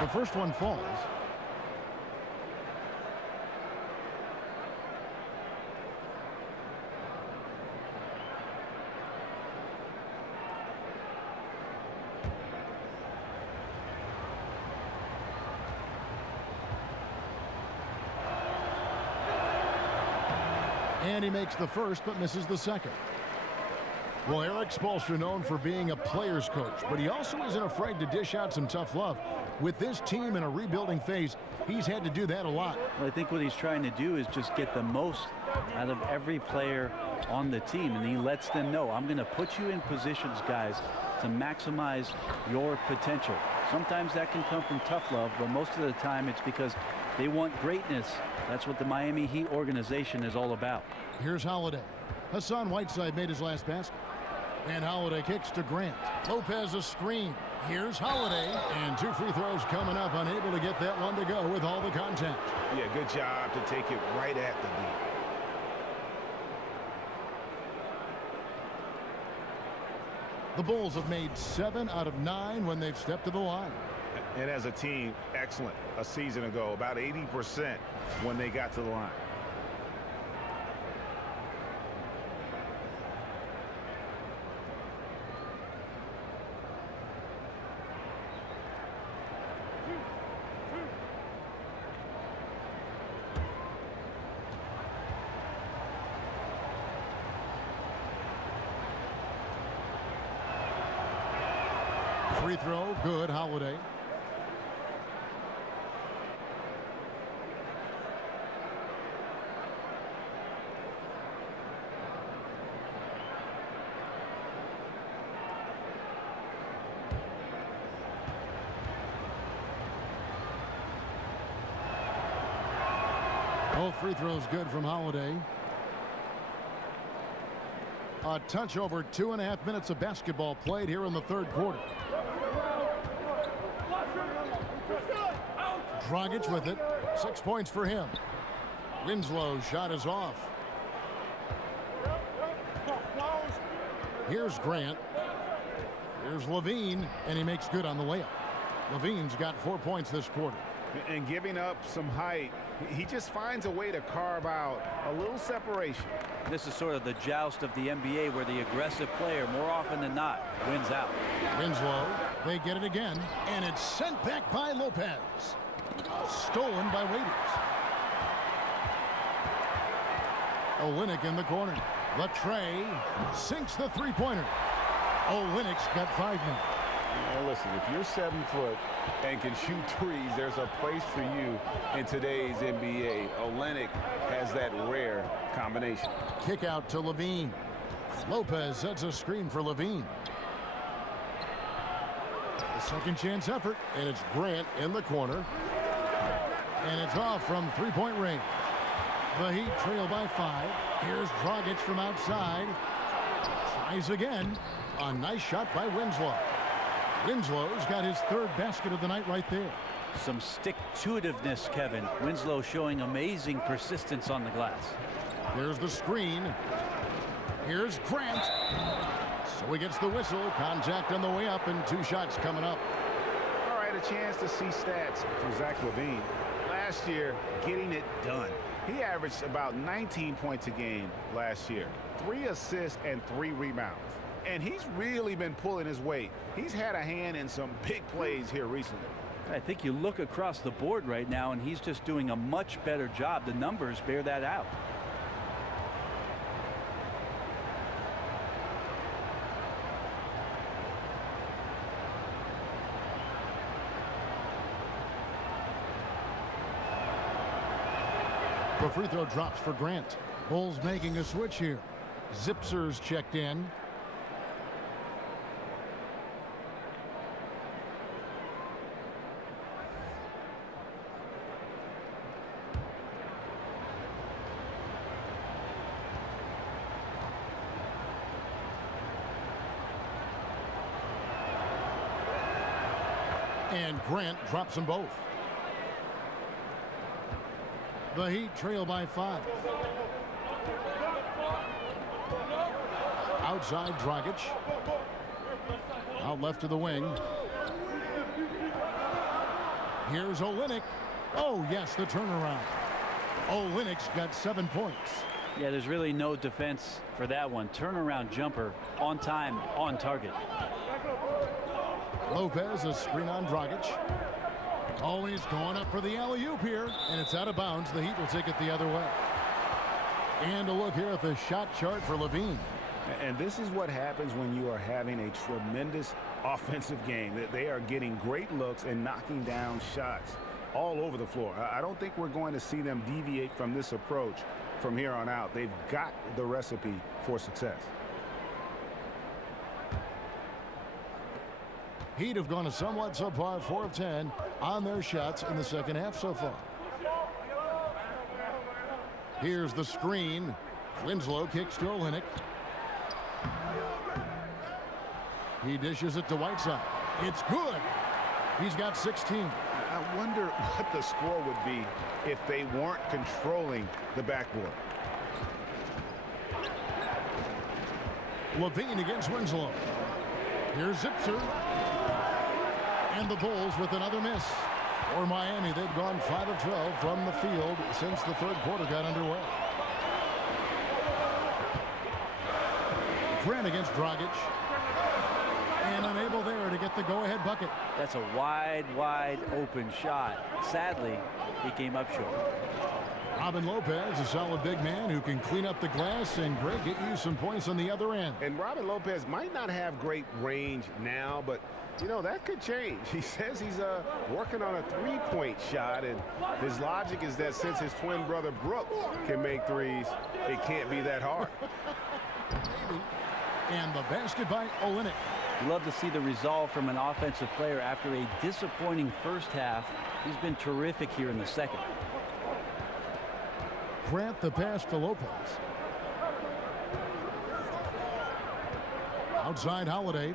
The first one falls. And he makes the first but misses the second. Well, Eric Spoelstra known for being a player's coach, but he also isn't afraid to dish out some tough love. With this team in a rebuilding phase, he's had to do that a lot. Well, I think what he's trying to do is just get the most out of every player on the team, and he lets them know, I'm going to put you in positions, guys, to maximize your potential. Sometimes that can come from tough love, but most of the time it's because they want greatness. That's what the Miami Heat organization is all about. Here's Holiday. Hassan Whiteside made his last basket. And Holiday kicks to Grant. Lopez a screen. Here's Holiday. And 2 free throws coming up. Unable to get that one to go with all the contact. Yeah, good job to take it right at the D. The Bulls have made 7 out of 9 when they've stepped to the line. And as a team, excellent. A season ago, about 80% when they got to the line. Free throw, good, Holiday. Both free throws good from Holiday. A touch over 2.5 minutes of basketball played here in the third quarter. Dragic with it. 6 points for him. Winslow's shot is off. Here's Grant. Here's Levine, and he makes good on the layup. Levine's got 4 points this quarter. And giving up some height, he just finds a way to carve out a little separation. This is sort of the joust of the NBA where the aggressive player, more often than not, wins out. Winslow, they get it again, and it's sent back by Lopez. Stolen by Waiters. Olynyk in the corner. Latre sinks the three-pointer. Olynyk's got 5 now. Now listen, if you're 7 foot and can shoot threes, there's a place for you in today's NBA. Olynyk has that rare combination. Kick out to Levine. Lopez sets a screen for Levine. A second chance effort, and it's Grant in the corner. And it's off from three-point range. The Heat trail by 5. Here's Dragic from outside. Tries again. A nice shot by Winslow. Winslow's got his 3rd basket of the night right there. Some stick-to-itiveness, Kevin. Winslow showing amazing persistence on the glass. Here's the screen. Here's Grant. So he gets the whistle. Contact on the way up, and 2 shots coming up. All right, a chance to see stats for Zach LaVine. Last year, getting it done. He averaged about 19 points a game last year. 3 assists and 3 rebounds. And he's really been pulling his weight. He's had a hand in some big plays here recently. I think you look across the board right now, and he's just doing a much better job. The numbers bear that out. The free throw drops for Grant. Bulls making a switch here. Zipser's checked in. And Grant drops them both. The Heat trail by 5. Outside Dragic. Out left to the wing. Here's Olynyk. Oh, yes, the turnaround. Olynyk's got 7 points. Yeah, there's really no defense for that one. Turnaround jumper, on time, on target. Lopez, a screen on Dragic. Always going up for the alley-oop here, and it's out of bounds. The Heat will take it the other way. And a look here at the shot chart for Levine. And this is what happens when you are having a tremendous offensive game. They are getting great looks and knocking down shots all over the floor. I don't think we're going to see them deviate from this approach from here on out. They've got the recipe for success. Heat have gone a somewhat subpar 4 of 10 on their shots in the second half so far. Here's the screen. Winslow kicks to Olynyk. He dishes it to Whiteside. It's good. He's got 16. I wonder what the score would be if they weren't controlling the backboard. Levine against Winslow. Here's Zipser. And the Bulls with another miss. For Miami, they've gone 5 of 12 from the field since the third quarter got underway. Grant against Dragic. And unable there to get the go-ahead bucket. That's a wide open shot. Sadly, he came up short. Robin Lopez, a solid big man who can clean up the glass and get you some points on the other end. And Robin Lopez might not have great range now, but you know, that could change. He says he's working on a three-point shot, and his logic is that since his twin brother Brooke can make threes, it can't be that hard. And the basket by Olynyk. You love to see the resolve from an offensive player after a disappointing first half. He's been terrific here in the second. Grant the pass to Lopez. Outside Holiday.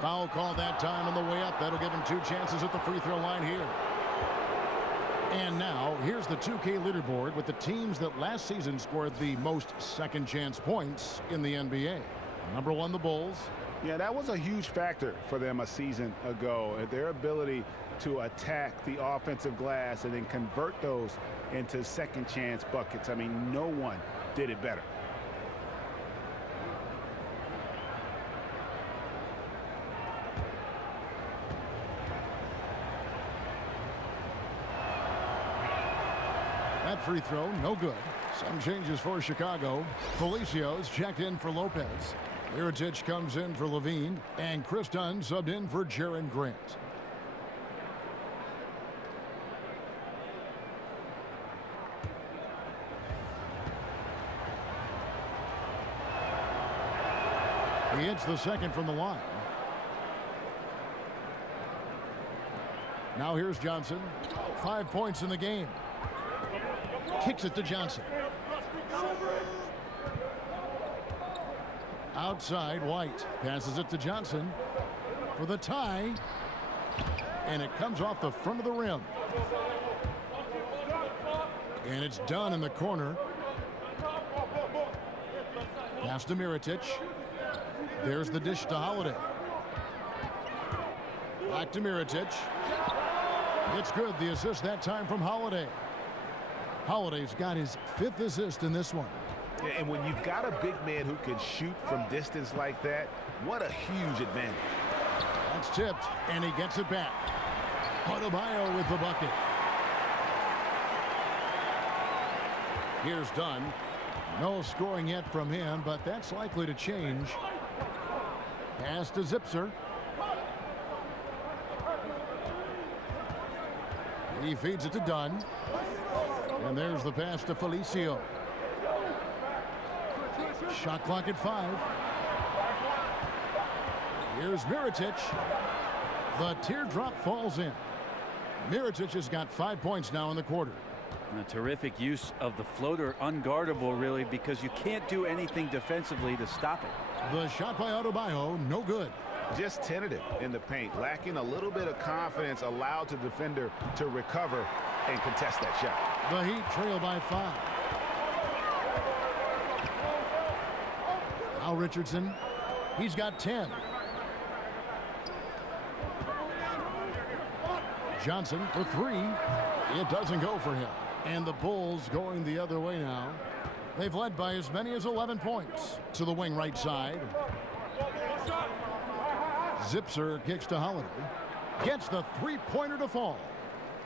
Foul call that time on the way up. That'll give him 2 chances at the free throw line here. And now, here's the 2K leaderboard with the teams that last season scored the most second chance points in the NBA. Number 1, the Bulls. Yeah, that was a huge factor for them a season ago. Their ability to attack the offensive glass and then convert those into second chance buckets. I mean, no one did it better. That free throw, no good. Some changes for Chicago. Felicio's checked in for Lopez. Mirotic comes in for Levine. And Chris Dunn subbed in for Jaren Grant. He hits the second from the line. Now here's Johnson. 5 points in the game. Kicks it to Johnson. Outside, White passes it to Johnson for the tie. And it comes off the front of the rim. And it's done in the corner. Pass to Mirotic. There's the dish to Holiday. Back to Mirotic. It's good. The assist that time from Holiday. Holiday's got his 5th assist in this one. Yeah, and when you've got a big man who can shoot from distance like that, what a huge advantage. That's tipped, and he gets it back. Adebayo with the bucket. Here's Dunn. No scoring yet from him, but that's likely to change. Pass to Zipser. He feeds it to Dunn. And there's the pass to Felicio. Shot clock at 5. Here's Mirotic. The teardrop falls in. Mirotic has got 5 points now in the quarter. And a terrific use of the floater, unguardable really, because you can't do anything defensively to stop it. The shot by Adebayo, no good. Just tentative in the paint, lacking a little bit of confidence, allowed the defender to recover and contest that shot. The Heat trail by 5. Al Richardson, he's got 10. Johnson for 3. It doesn't go for him. And the Bulls going the other way now. They've led by as many as 11 points. To the wing right side. Zipser kicks to Holiday. Gets the 3-pointer to fall.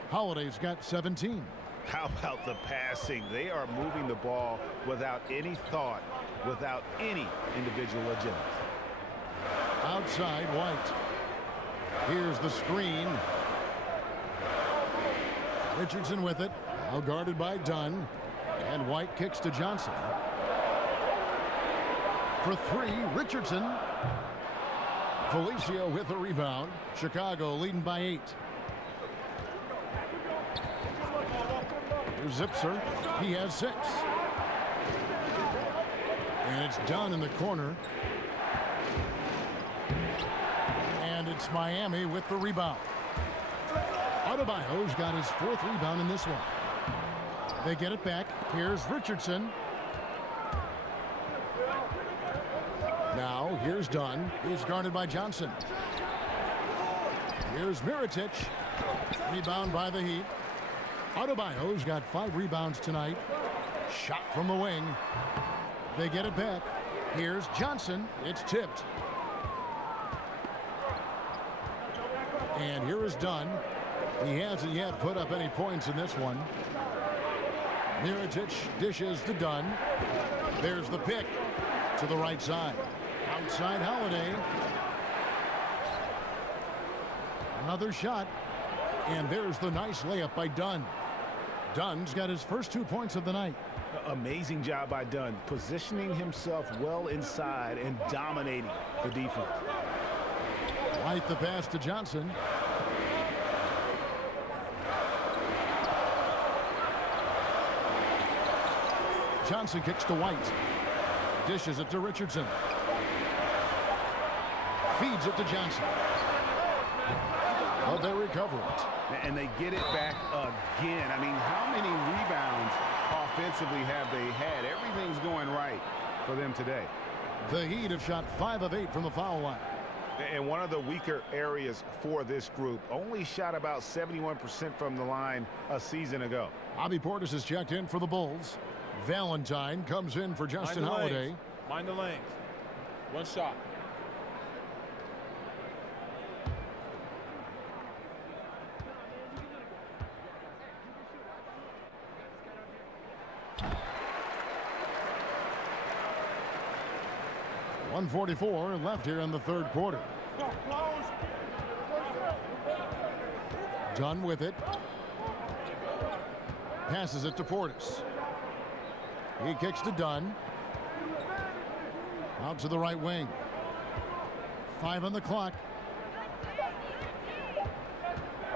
Holiday's got 17. How about the passing? They are moving the ball without any thought, without any individual agenda. Outside, White. Here's the screen. Richardson with it. Now guarded by Dunn. And White kicks to Johnson. For three, Richardson. Felicio with a rebound. Chicago leading by 8. Here's Zipser. He has 6. And it's Dunn in the corner. And it's Miami with the rebound. Adebayo's got his 4th rebound in this one. They get it back. Here's Richardson. Now, here's Dunn. He's guarded by Johnson. Here's Mirotic. Rebound by the Heat. Adebayo's got 5 rebounds tonight. Shot from the wing. They get it back. Here's Johnson. It's tipped. And here is Dunn. He hasn't yet put up any points in this one. Mirotic dishes to Dunn. There's the pick to the right side. Outside Holiday. Another shot. And there's the nice layup by Dunn. Dunn's got his first 2 points of the night. Amazing job by Dunn, positioning himself well inside and dominating the defense. White the pass to Johnson. Johnson kicks to White. Dishes it to Richardson. Feeds it to Johnson. But they recover it. And they get it back again. I mean, how many rebounds offensively have they had? Everything's going right for them today. The Heat have shot 5 of 8 from the foul line. And one of the weaker areas for this group, only shot about 71% from the line a season ago. Bobby Portis has checked in for the Bulls. Valentine comes in for Justin Holiday. Mind the lanes. 1 shot. .144 left here in the 3rd quarter. Dunn with it. Passes it to Portis. He kicks to Dunn. Out to the right wing. 5 on the clock.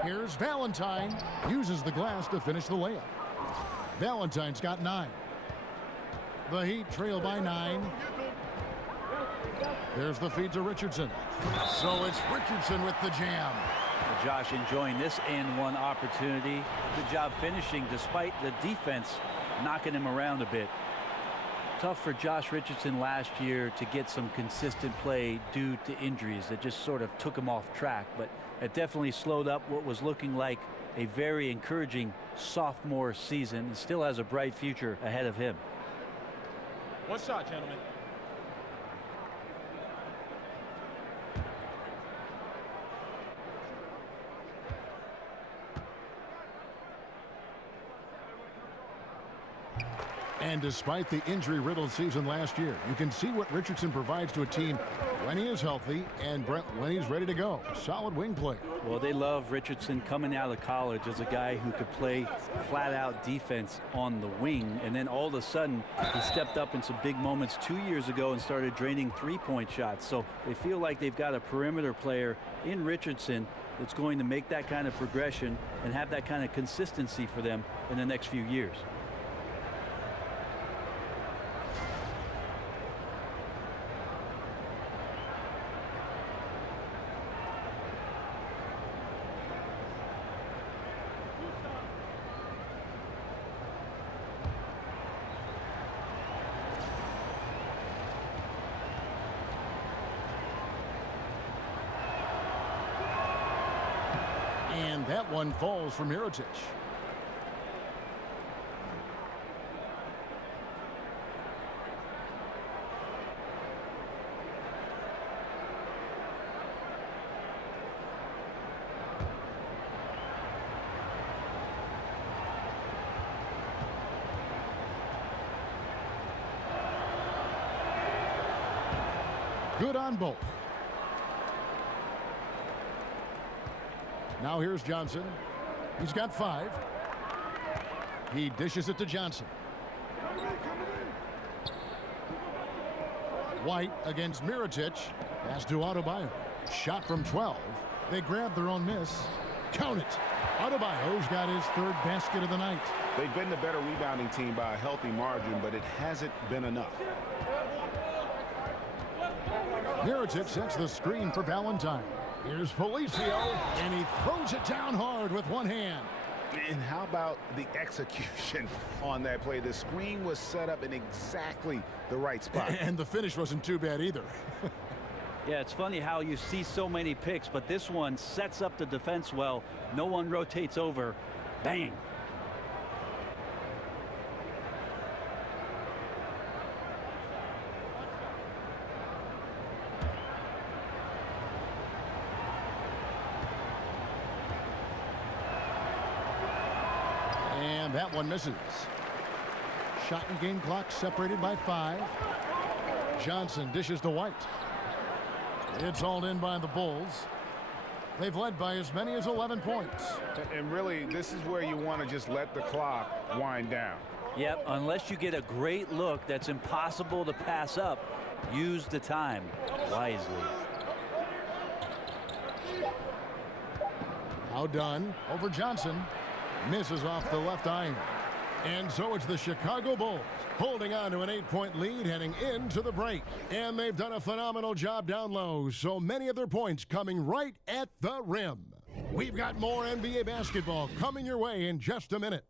Here's Valentine. Uses the glass to finish the layup. Valentine's got 9. The Heat trail by 9. There's the feed to Richardson. So it's Richardson with the jam. Josh enjoying this and one opportunity. Good job finishing despite the defense knocking him around a bit. Tough for Josh Richardson last year to get some consistent play due to injuries that just sort of took him off track, but it definitely slowed up what was looking like a very encouraging sophomore season and still has a bright future ahead of him. 1 shot, gentlemen. And despite the injury-riddled season last year, you can see what Richardson provides to a team when he is healthy and when he's ready to go. Solid wing player. Well, they love Richardson coming out of college as a guy who could play flat-out defense on the wing. And then all of a sudden, he stepped up in some big moments 2 years ago and started draining three-point shots. So they feel like they've got a perimeter player in Richardson that's going to make that kind of progression and have that kind of consistency for them in the next few years. And that one falls for Mirotic. Good on both. Now here's Johnson. He's got 5. He dishes it to Johnson. White against Mirotic. Pass to Adebayo. Shot from 12. They grab their own miss. Count it. Adebayo's got his 3rd basket of the night. They've been the better rebounding team by a healthy margin, but it hasn't been enough. Mirotic sets the screen for Valentine. Here's Felicio, and he throws it down hard with one hand. And how about the execution on that play? The screen was set up in exactly the right spot. And the finish wasn't too bad either. Yeah, it's funny how you see so many picks, but this one sets up the defense well. No one rotates over. Bang. And that one misses. Shot and game clock separated by 5. Johnson dishes to White. It's hauled in by the Bulls. They've led by as many as 11 points. And really, this is where you want to just let the clock wind down. Yep, unless you get a great look that's impossible to pass up, use the time wisely. Now Dunn over Johnson. Misses off the left iron. And so it's the Chicago Bulls holding on to an 8-point lead heading into the break. And they've done a phenomenal job down low. So many of their points coming right at the rim. We've got more NBA basketball coming your way in just a minute.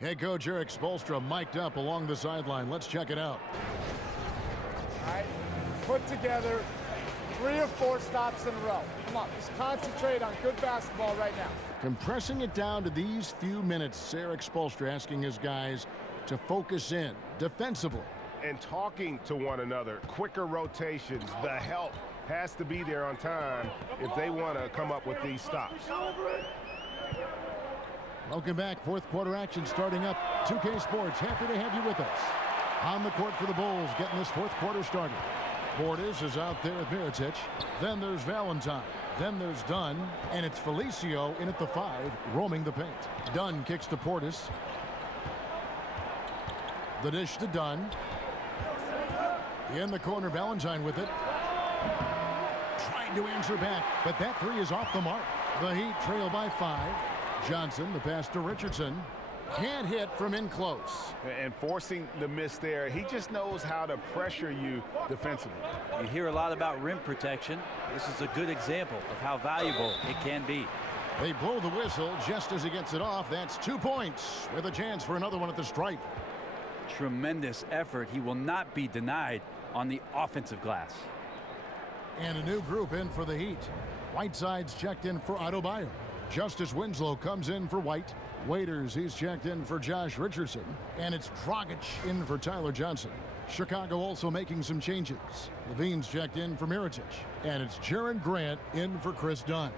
Head coach Eric Spoelstra mic'd up along the sideline. Let's check it out. All right, put together 3 or 4 stops in a row. Come on, just concentrate on good basketball right now. Compressing it down to these few minutes, Eric Spoelstra asking his guys to focus in defensively. And talking to one another, quicker rotations, the help has to be there on time if they want to come up with these stops. Welcome back. 4th quarter action starting up. 2K Sports, happy to have you with us. On the court for the Bulls, getting this 4th quarter started. Portis is out there with Mirotic. Then there's Valentine. Then there's Dunn. And it's Felicio in at the 5, roaming the paint. Dunn kicks to Portis. The dish to Dunn. In the corner, Valentine with it. Trying to answer back, but that 3 is off the mark. The Heat trail by 5. Johnson, the pass to Richardson. Can't hit from in close. And forcing the miss there, he just knows how to pressure you defensively. You hear a lot about rim protection. This is a good example of how valuable it can be. They blow the whistle just as he gets it off. That's 2 points with a chance for another one at the stripe. Tremendous effort. He will not be denied on the offensive glass. And a new group in for the Heat. Whiteside's checked in for Adebayo. Justice Winslow comes in for White. Waiters, he's checked in for Josh Richardson. And it's Dragic in for Tyler Johnson. Chicago also making some changes. Levine's checked in for Mirotic. And it's Jaren Grant in for Chris Dunn.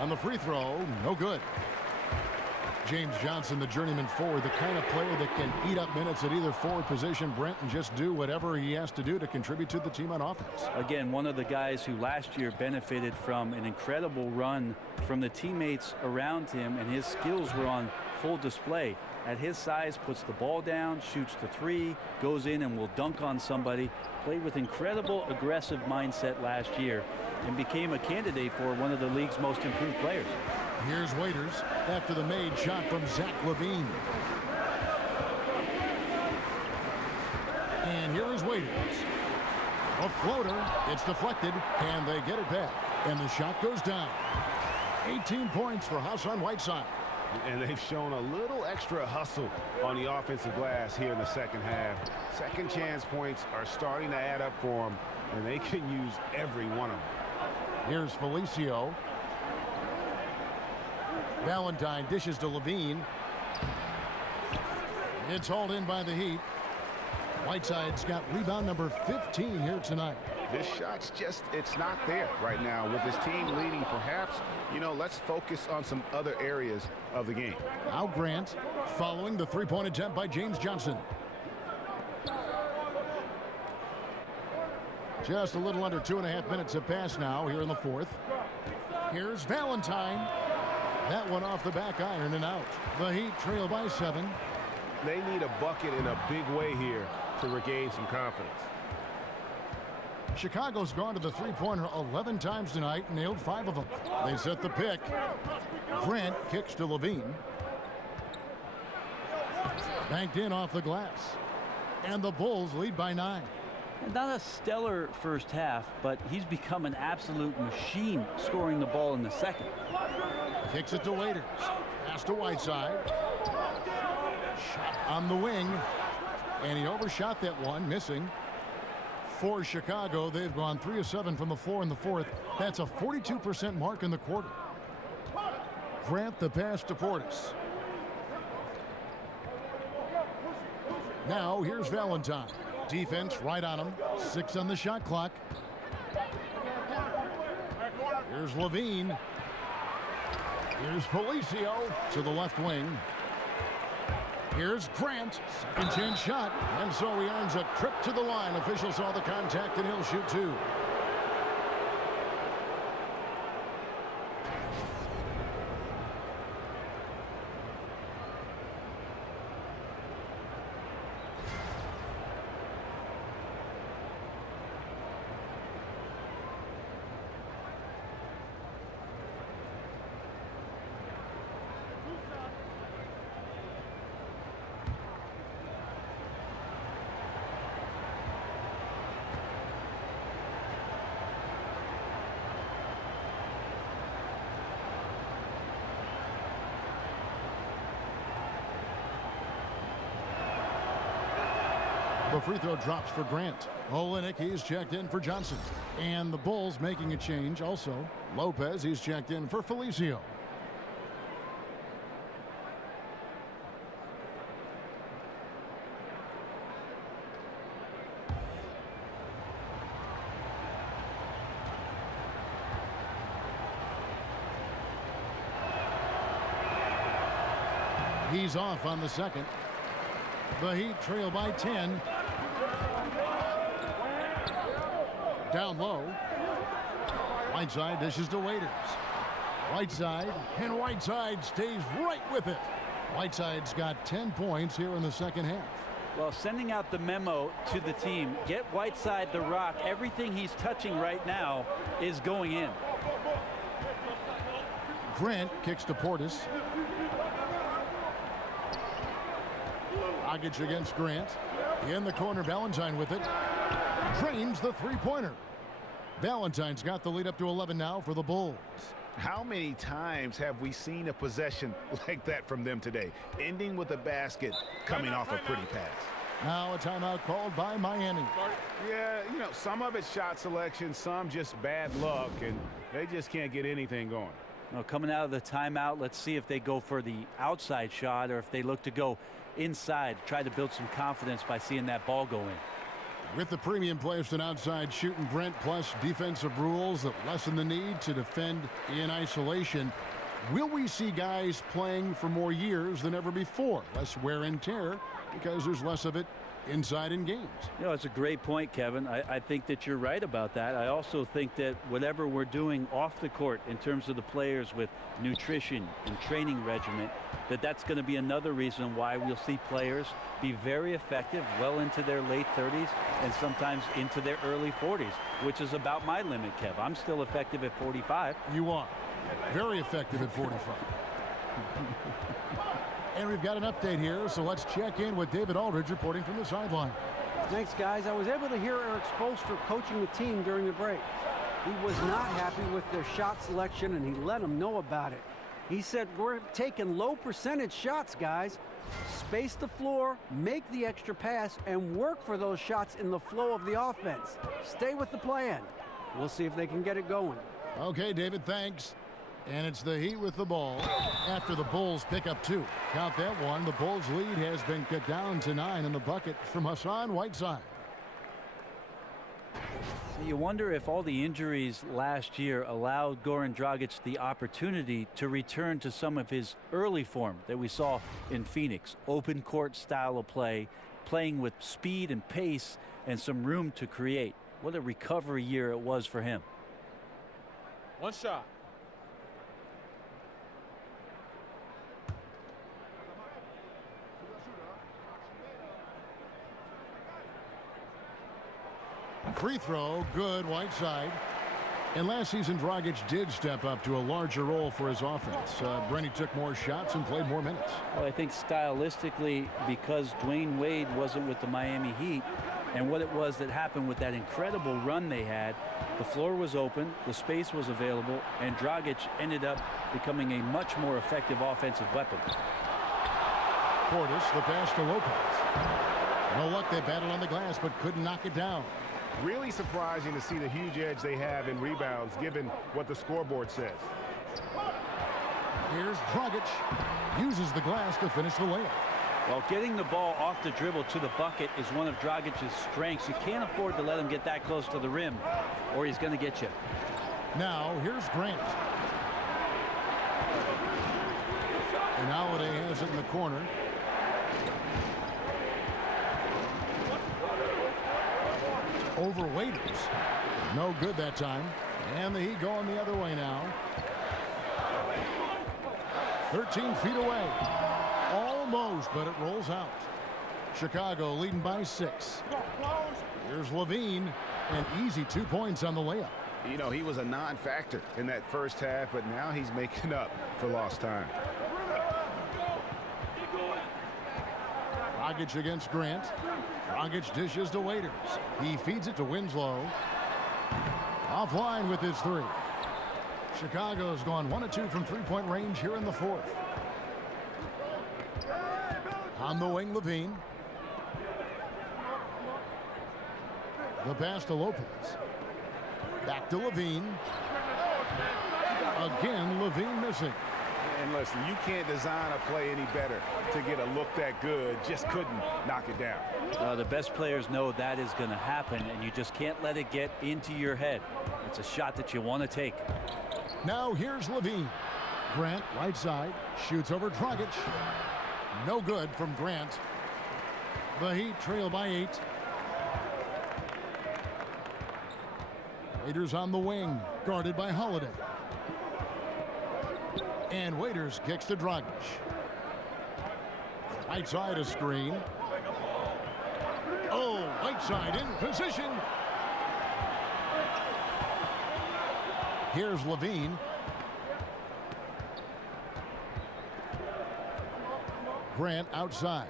On the free throw, no good. James Johnson, the journeyman forward, the kind of player that can eat up minutes at either forward position, Brent, and just do whatever he has to do to contribute to the team on offense. Again, one of the guys who last year benefited from an incredible run from the teammates around him, and his skills were on full display. At his size, puts the ball down, shoots the 3, goes in and will dunk on somebody. Played with incredible aggressive mindset last year and became a candidate for one of the league's most improved players. Here's Waiters after the made shot from Zach LaVine. And here is Waiters. A floater. It's deflected, and they get it back. And the shot goes down. 18 points for Hassan Whiteside. And they've shown a little extra hustle on the offensive glass here in the second half. Second chance points are starting to add up for them, and they can use every one of them. Here's Felicio. Valentine dishes to Levine. It's hauled in by the Heat. Whiteside's got rebound number 15 here tonight. This shot's just, it's not there right now with this team leading. Perhaps, you know, let's focus on some other areas of the game. Now Grant following the three-point attempt by James Johnson. Just a little under 2.5 minutes have passed now here in the fourth. Here's Valentine. That one off the back iron and out. The Heat trail by 7. They need a bucket in a big way here to regain some confidence. Chicago's gone to the three-pointer 11 times tonight, nailed 5 of them. They set the pick. Grant kicks to Levine. Banked in off the glass. And the Bulls lead by 9. Not a stellar first half, but he's become an absolute machine scoring the ball in the second. Kicks it to Waiters. Pass to Whiteside. Shot on the wing. And he overshot that one, missing. For Chicago, they've gone 3 of 7 from the floor in the fourth. That's a 42% mark in the quarter. Grant the pass to Portis. Now here's Valentine. Defense right on him. 6 on the shot clock. Here's Levine. Here's Felicio to the left wing. Here's Grant. Second chance shot. And so he earns a trip to the line. Officials saw the contact and he'll shoot 2. The free throw drops for Grant. Olenek, he's checked in for Johnson. And the Bulls making a change also. Lopez, he's checked in for Felicio. He's off on the second. The Heat trail by 10. Down low. Whiteside dishes to Waiters. Whiteside, and Whiteside stays right with it. Whiteside's got 10 points here in the second half. Well, sending out the memo to the team, get Whiteside the rock. Everything he's touching right now is going in. Grant kicks to Portis. Dragic against Grant. In the corner, Valentine with it. Drains the three-pointer. Valentine's got the lead up to 11 now for the Bulls. How many times have we seen a possession like that from them today, ending with a basket coming off a pretty pass? Now a timeout called by Miami. Yeah, you know, some of it's shot selection, some just bad luck, and they just can't get anything going. Well, coming out of the timeout, let's see if they go for the outside shot or if they look to go inside, try to build some confidence by seeing that ball go in. With the premium placed an outside shooting, Brent, plus defensive rules that lessen the need to defend in isolation, will we see guys playing for more years than ever before? Less wear and tear because there's less of it inside in games. You know, it's a great point, Kevin. I think that you're right about that. I also think that whatever we're doing off the court in terms of the players with nutrition and training regimen, that's going to be another reason why we'll see players be very effective well into their late 30s and sometimes into their early 40s, which is about my limit, Kev. I'm still effective at 45. You are. Very effective at 45. And we've got an update here, so let's check in with David Aldridge reporting from the sideline. Thanks, guys. I was able to hear Eric Spoelstra coaching the team during the break. He was not happy with their shot selection, and he let them know about it. He said, we're taking low percentage shots, guys. Space the floor, make the extra pass, and work for those shots in the flow of the offense. Stay with the plan. We'll see if they can get it going. Okay, David, thanks. And it's the Heat with the ball after the Bulls pick up 2. Count that one. The Bulls lead has been cut down to 9 in the bucket from Hassan Whiteside. So you wonder if all the injuries last year allowed Goran Dragic the opportunity to return to some of his early form that we saw in Phoenix. Open court style of play, playing with speed and pace and some room to create. What a recovery year it was for him. One shot. Free throw, good, Whiteside. And last season, Dragic did step up to a larger role for his offense. Brenny took more shots and played more minutes. Well, I think stylistically, because Dwayne Wade wasn't with the Miami Heat, and what it was that happened with that incredible run they had, the floor was open, the space was available, and Dragic ended up becoming a much more effective offensive weapon. Portis, the pass to Lopez. No luck, they battled on the glass, but couldn't knock it down. Really surprising to see the huge edge they have in rebounds, given what the scoreboard says. Here's Dragic. Uses the glass to finish the layup. Well, getting the ball off the dribble to the bucket is one of Dragic's strengths. You can't afford to let him get that close to the rim, or he's going to get you. Now, here's Grant. And Holiday has it in the corner. Over Waiters. No good that time. And the Heat going the other way now. 13 feet away. Almost, but it rolls out. Chicago leading by 6. Here's Levine. An easy 2 points on the layup. You know, he was a non-factor in that first half, but now he's making up for lost time. Dragic against Grant. Dragic dishes to Waiters. He feeds it to Winslow. Offline with his 3. Chicago's gone 1 of 2 from three-point range here in the 4th. On the wing, Levine. The pass to Lopez. Back to Levine. Again, Levine missing. And listen, you can't design a play any better to get a look that good. Just couldn't knock it down. The best players know that is going to happen, and you just can't let it get into your head. It's a shot that you want to take. Now here's Levine. Grant, right side, shoots over Dragic. No good from Grant. The Heat trail by 8. Waiters on the wing, guarded by Holiday. And Waiters kicks to Dragic. Whiteside a screen. Oh, Whiteside in position. Here's Levine. Grant outside.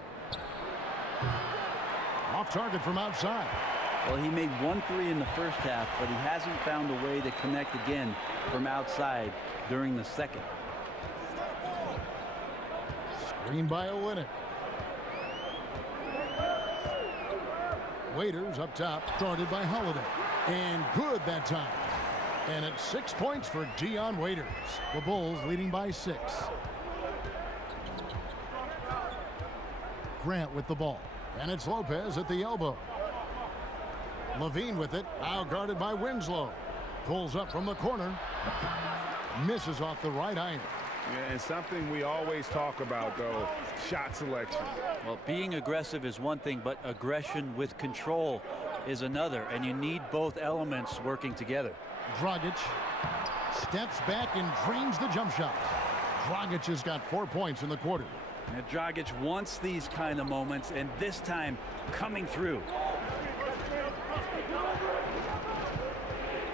Off target from outside. Well, he made 1 3 in the first half, but he hasn't found a way to connect again from outside during the second. Screen by Olynyk. Waiters up top, guarded by Holiday. And good that time. And it's 6 points for Dion Waiters. The Bulls leading by 6. Grant with the ball. And it's Lopez at the elbow. Levine with it, now guarded by Winslow. Pulls up from the corner. Misses off the right iron. Yeah, and something we always talk about, though, shot selection. Well, being aggressive is one thing, but aggression with control is another, and you need both elements working together. Dragic steps back and drains the jump shot. Dragic has got 4 points in the quarter. And Dragic wants these kind of moments, and this time coming through.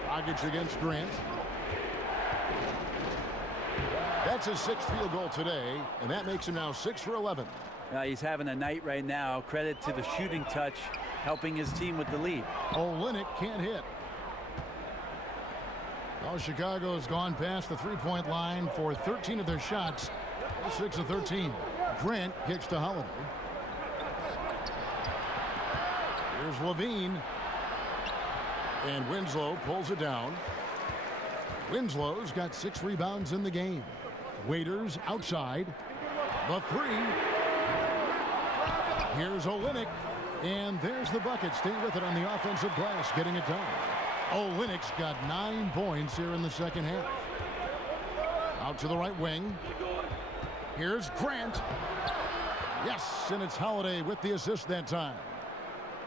Dragic against Grant. That's his 6th field goal today, and that makes him now 6 for 11. He's having a night right now. Credit to the shooting touch, helping his team with the lead. Olynyk can't hit. Oh, Chicago's gone past the three-point line for 13 of their shots. 6 of 13. Grant kicks to Holiday. Here's Levine. And Winslow pulls it down. Winslow's got 6 rebounds in the game. Waiters outside. The three. Here's Olynyk. And there's the bucket. Stay with it on the offensive glass, getting it done. Olynyk's got 9 points here in the second half. Out to the right wing. Here's Grant. Yes, and it's Holiday with the assist that time.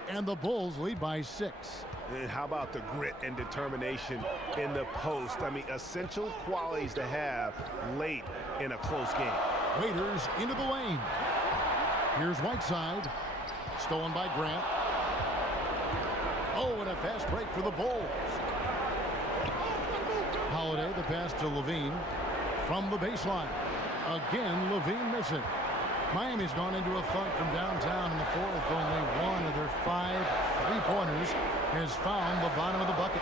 And the Bulls lead by 6. And how about the grit and determination in the post? I mean, essential qualities to have late in a close game. Waiters into the lane. Here's Whiteside. Stolen by Grant. Oh, and a fast break for the Bulls. Holiday, the pass to Levine from the baseline. Again, Levine missing. Miami's gone into a funk from downtown in the fourth. Only one of their 5 three-pointers has found the bottom of the bucket.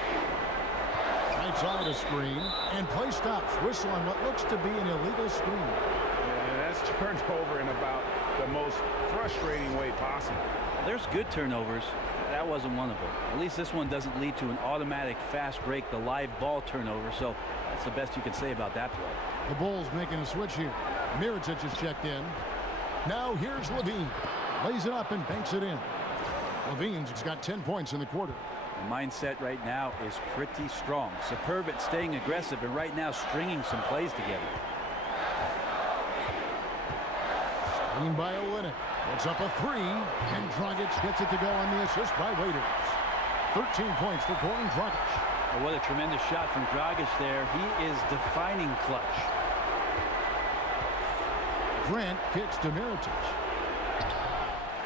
Right side a screen, and play stops. Whistle on what looks to be an illegal screen. And that's turned over in about the most frustrating way possible. There's good turnovers. That wasn't one of them. At least this one doesn't lead to an automatic fast break, the live ball turnover, so that's the best you can say about that play. The Bulls making a switch here. Mirotic is checked in. Now here's Levine. Lays it up and banks it in. Levine's got 10 points in the quarter. The mindset right now is pretty strong. Superb at staying aggressive, and right now stringing some plays together. Screen by Olynyk. Puts up a three, and Dragic gets it to go on the assist by Waiters. 13 points for Goran Dragic. Well, what a tremendous shot from Dragic there. He is defining clutch. Grant kicks to Mirotic.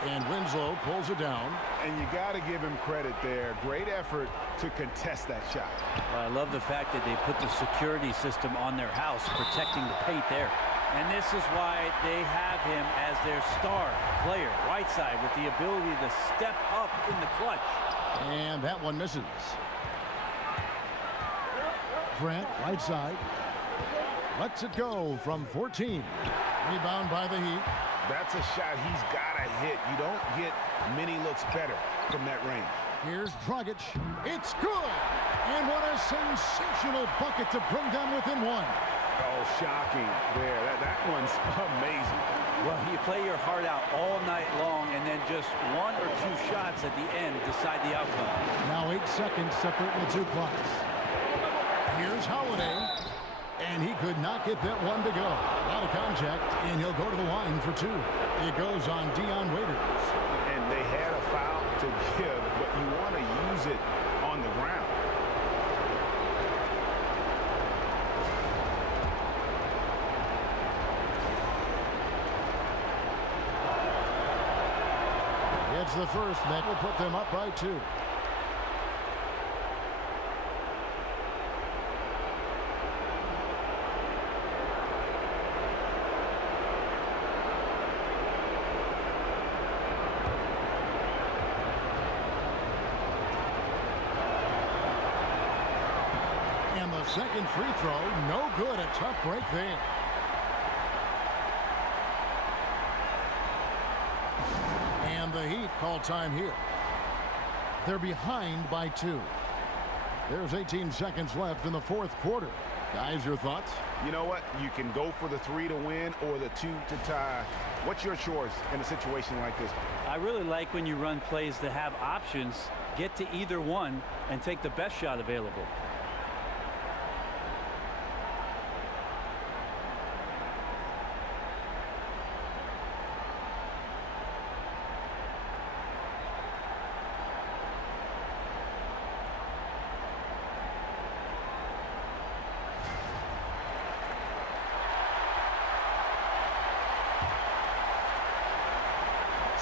And Winslow pulls it down. And you got to give him credit there. Great effort to contest that shot. Well, I love the fact that they put the security system on their house, protecting the paint there. And this is why they have him as their star player. Whiteside with the ability to step up in the clutch. And that one misses. Grant, right side. Lets it go from 14. Rebound by the Heat. That's a shot he's got to hit. You don't get many looks better from that range. Here's Dragic. It's good. And what a sensational bucket to bring them within one. Oh, shocking there. That one's amazing. Well, you play your heart out all night long, and then just 1 or 2 shots at the end decide the outcome. Now 8 seconds separating the 2 clocks. Here's Holiday. And he could not get that one to go. A lot of contact, and he'll go to the line for 2. It goes on Dion Waiters. And they had a foul to give, but you want to use it on the ground. It's the first that will put them up by 2. And the second free throw, no good. A tough break there. And the Heat call time here. They're behind by 2. There's 18 seconds left in the fourth quarter. Guys, your thoughts? You know what? You can go for the 3 to win or the 2 to tie. What's your choice in a situation like this? I really like when you run plays that have options. Get to either one and take the best shot available.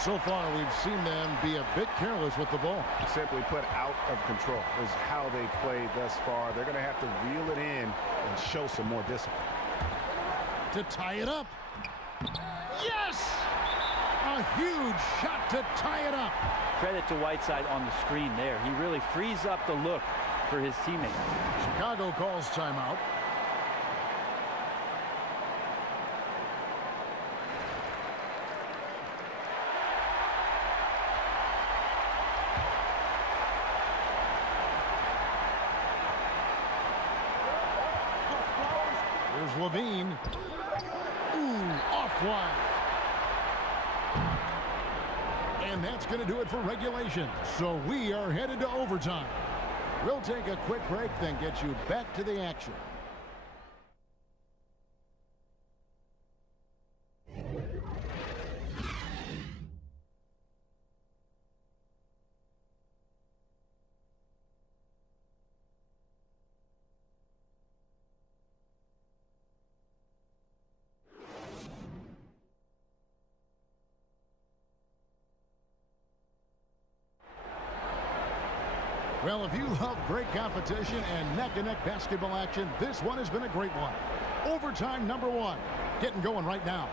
So far, we've seen them be a bit careless with the ball. Simply put, out of control is how they played thus far. They're going to have to reel it in and show some more discipline. To tie it up. Yes! A huge shot to tie it up. Credit to Whiteside on the screen there. He really frees up the look for his teammate. Chicago calls timeout. Here's Levine. Ooh, offline. And that's going to do it for regulation. So we are headed to overtime. We'll take a quick break, then get you back to the action. Well, if you love great competition and neck-and-neck basketball action, this one has been a great one. Overtime number 1. Getting going right now.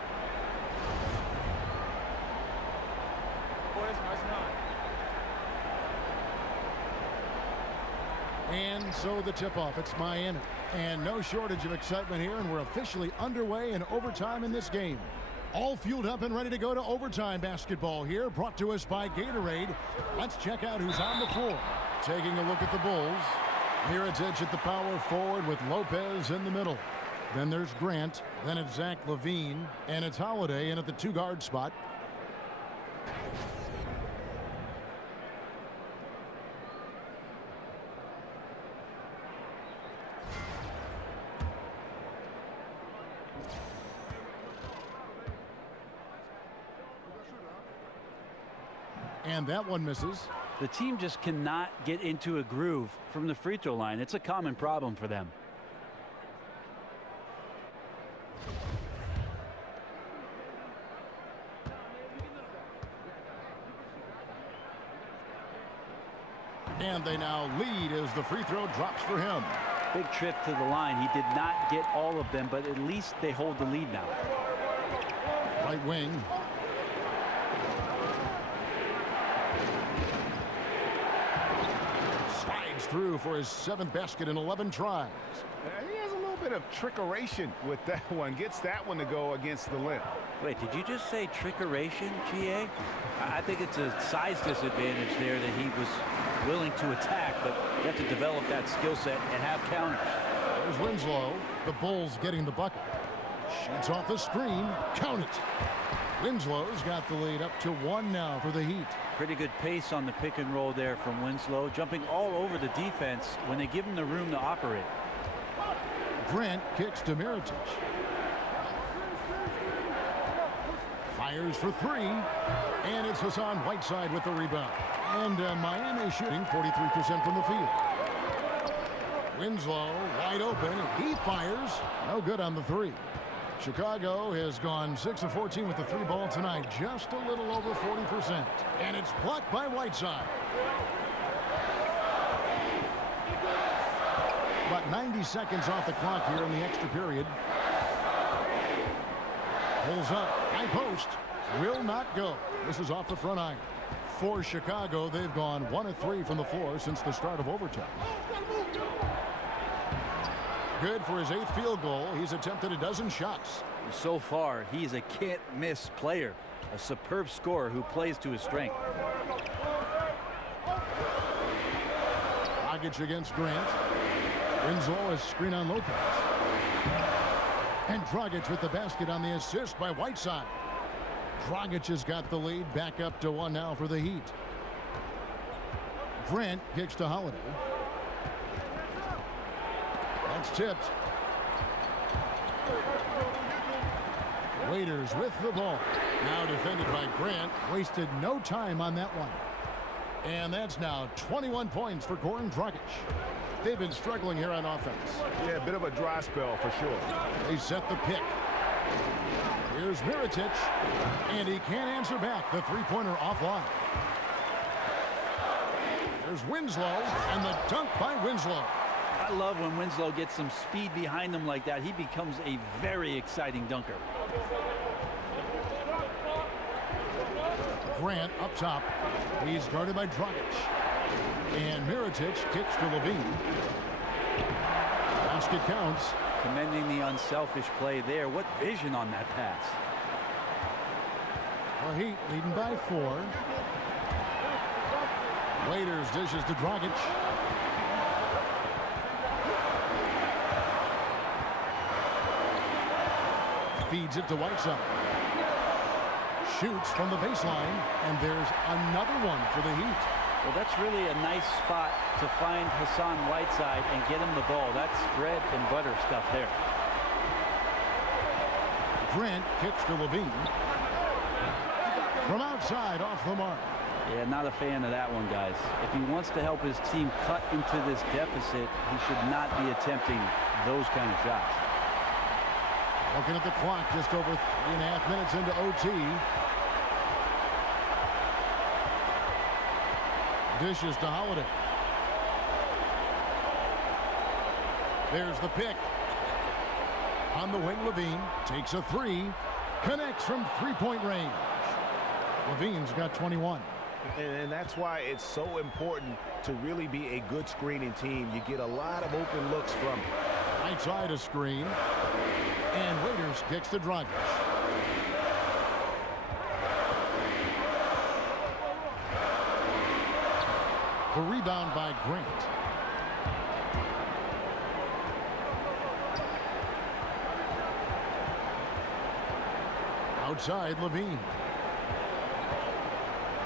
Boys, nice. And so the tip-off, it's Miami. And no shortage of excitement here, and we're officially underway in overtime in this game. All fueled up and ready to go to overtime basketball here, brought to us by Gatorade. Let's check out who's on the floor. Taking a look at the Bulls. Mirotić at the power forward with Lopez in the middle. Then there's Grant. Then it's Zach Levine. And it's Holiday in at the 2-guard spot. And that one misses. The team just cannot get into a groove from the free throw line. It's a common problem for them. And they now lead as the free throw drops for him. Big trip to the line. He did not get all of them, but at least they hold the lead now. Right wing. Through for his 7th basket in 11 tries. He has a little bit of trickeration with that one. Gets that one to go against the limb. Wait, did you just say trickeration, GA? I think it's a size disadvantage there that he was willing to attack, but you have to develop that skill set and have counters. There's Winslow. The Bulls getting the bucket. Shoots off the screen. Count it. Winslow's got the lead up to 1 now for the Heat. Pretty good pace on the pick and roll there from Winslow, jumping all over the defense when they give him the room to operate. Grant kicks to Mirotić. Fires for 3, and it's Hassan Whiteside with the rebound. And Miami shooting 43% from the field. Winslow wide open. He fires. No good on the 3. Chicago has gone 6 of 14 with the 3 ball tonight, just a little over 40%. And it's blocked by Whiteside. About 90 seconds off the clock here in the extra period. Pulls up, high post, will not go. This is off the front iron. For Chicago, they've gone 1 of 3 from the floor since the start of overtime. Good for his 8th field goal. He's attempted a dozen shots. So far, he's a can't-miss player. A superb scorer who plays to his strength. Dragic against Grant. Winslow is screen on Lopez. And Dragic with the basket on the assist by Whiteside. Dragic has got the lead back up to 1 now for the Heat. Grant kicks to Holiday. That's tipped. Waiters with the ball. Now defended by Grant. Wasted no time on that one. And that's now 21 points for Goran Dragic. They've been struggling here on offense. Yeah, a bit of a dry spell for sure. They set the pick. Here's Mirotić. And he can't answer back. The 3-pointer offline. There's Winslow. And the dunk by Winslow. I love when Winslow gets some speed behind him like that. He becomes a very exciting dunker. Grant up top. He's guarded by Dragic. And Mirotic kicks to Levine. Basket counts. Commending the unselfish play there. What vision on that pass. The Heat leading by 4. Waiters dishes to Dragic. Feeds it to Whiteside. Shoots from the baseline, and there's another one for the Heat. Well, that's really a nice spot to find Hassan Whiteside and get him the ball. That's bread and butter stuff there. Grant kicks to Levine. From outside, off the mark. Yeah, not a fan of that one, guys. If he wants to help his team cut into this deficit, he should not be attempting those kind of shots. Looking at the clock, just over 3.5 minutes into OT. Dishes to Holiday. There's the pick. On the wing, Levine takes a 3. Connects from three-point range. Levine's got 21. And that's why it's so important to really be a good screening team. You get a lot of open looks from right side a screen. And Waiters kicks to Dragic. The rebound by Grant. Outside, Levine.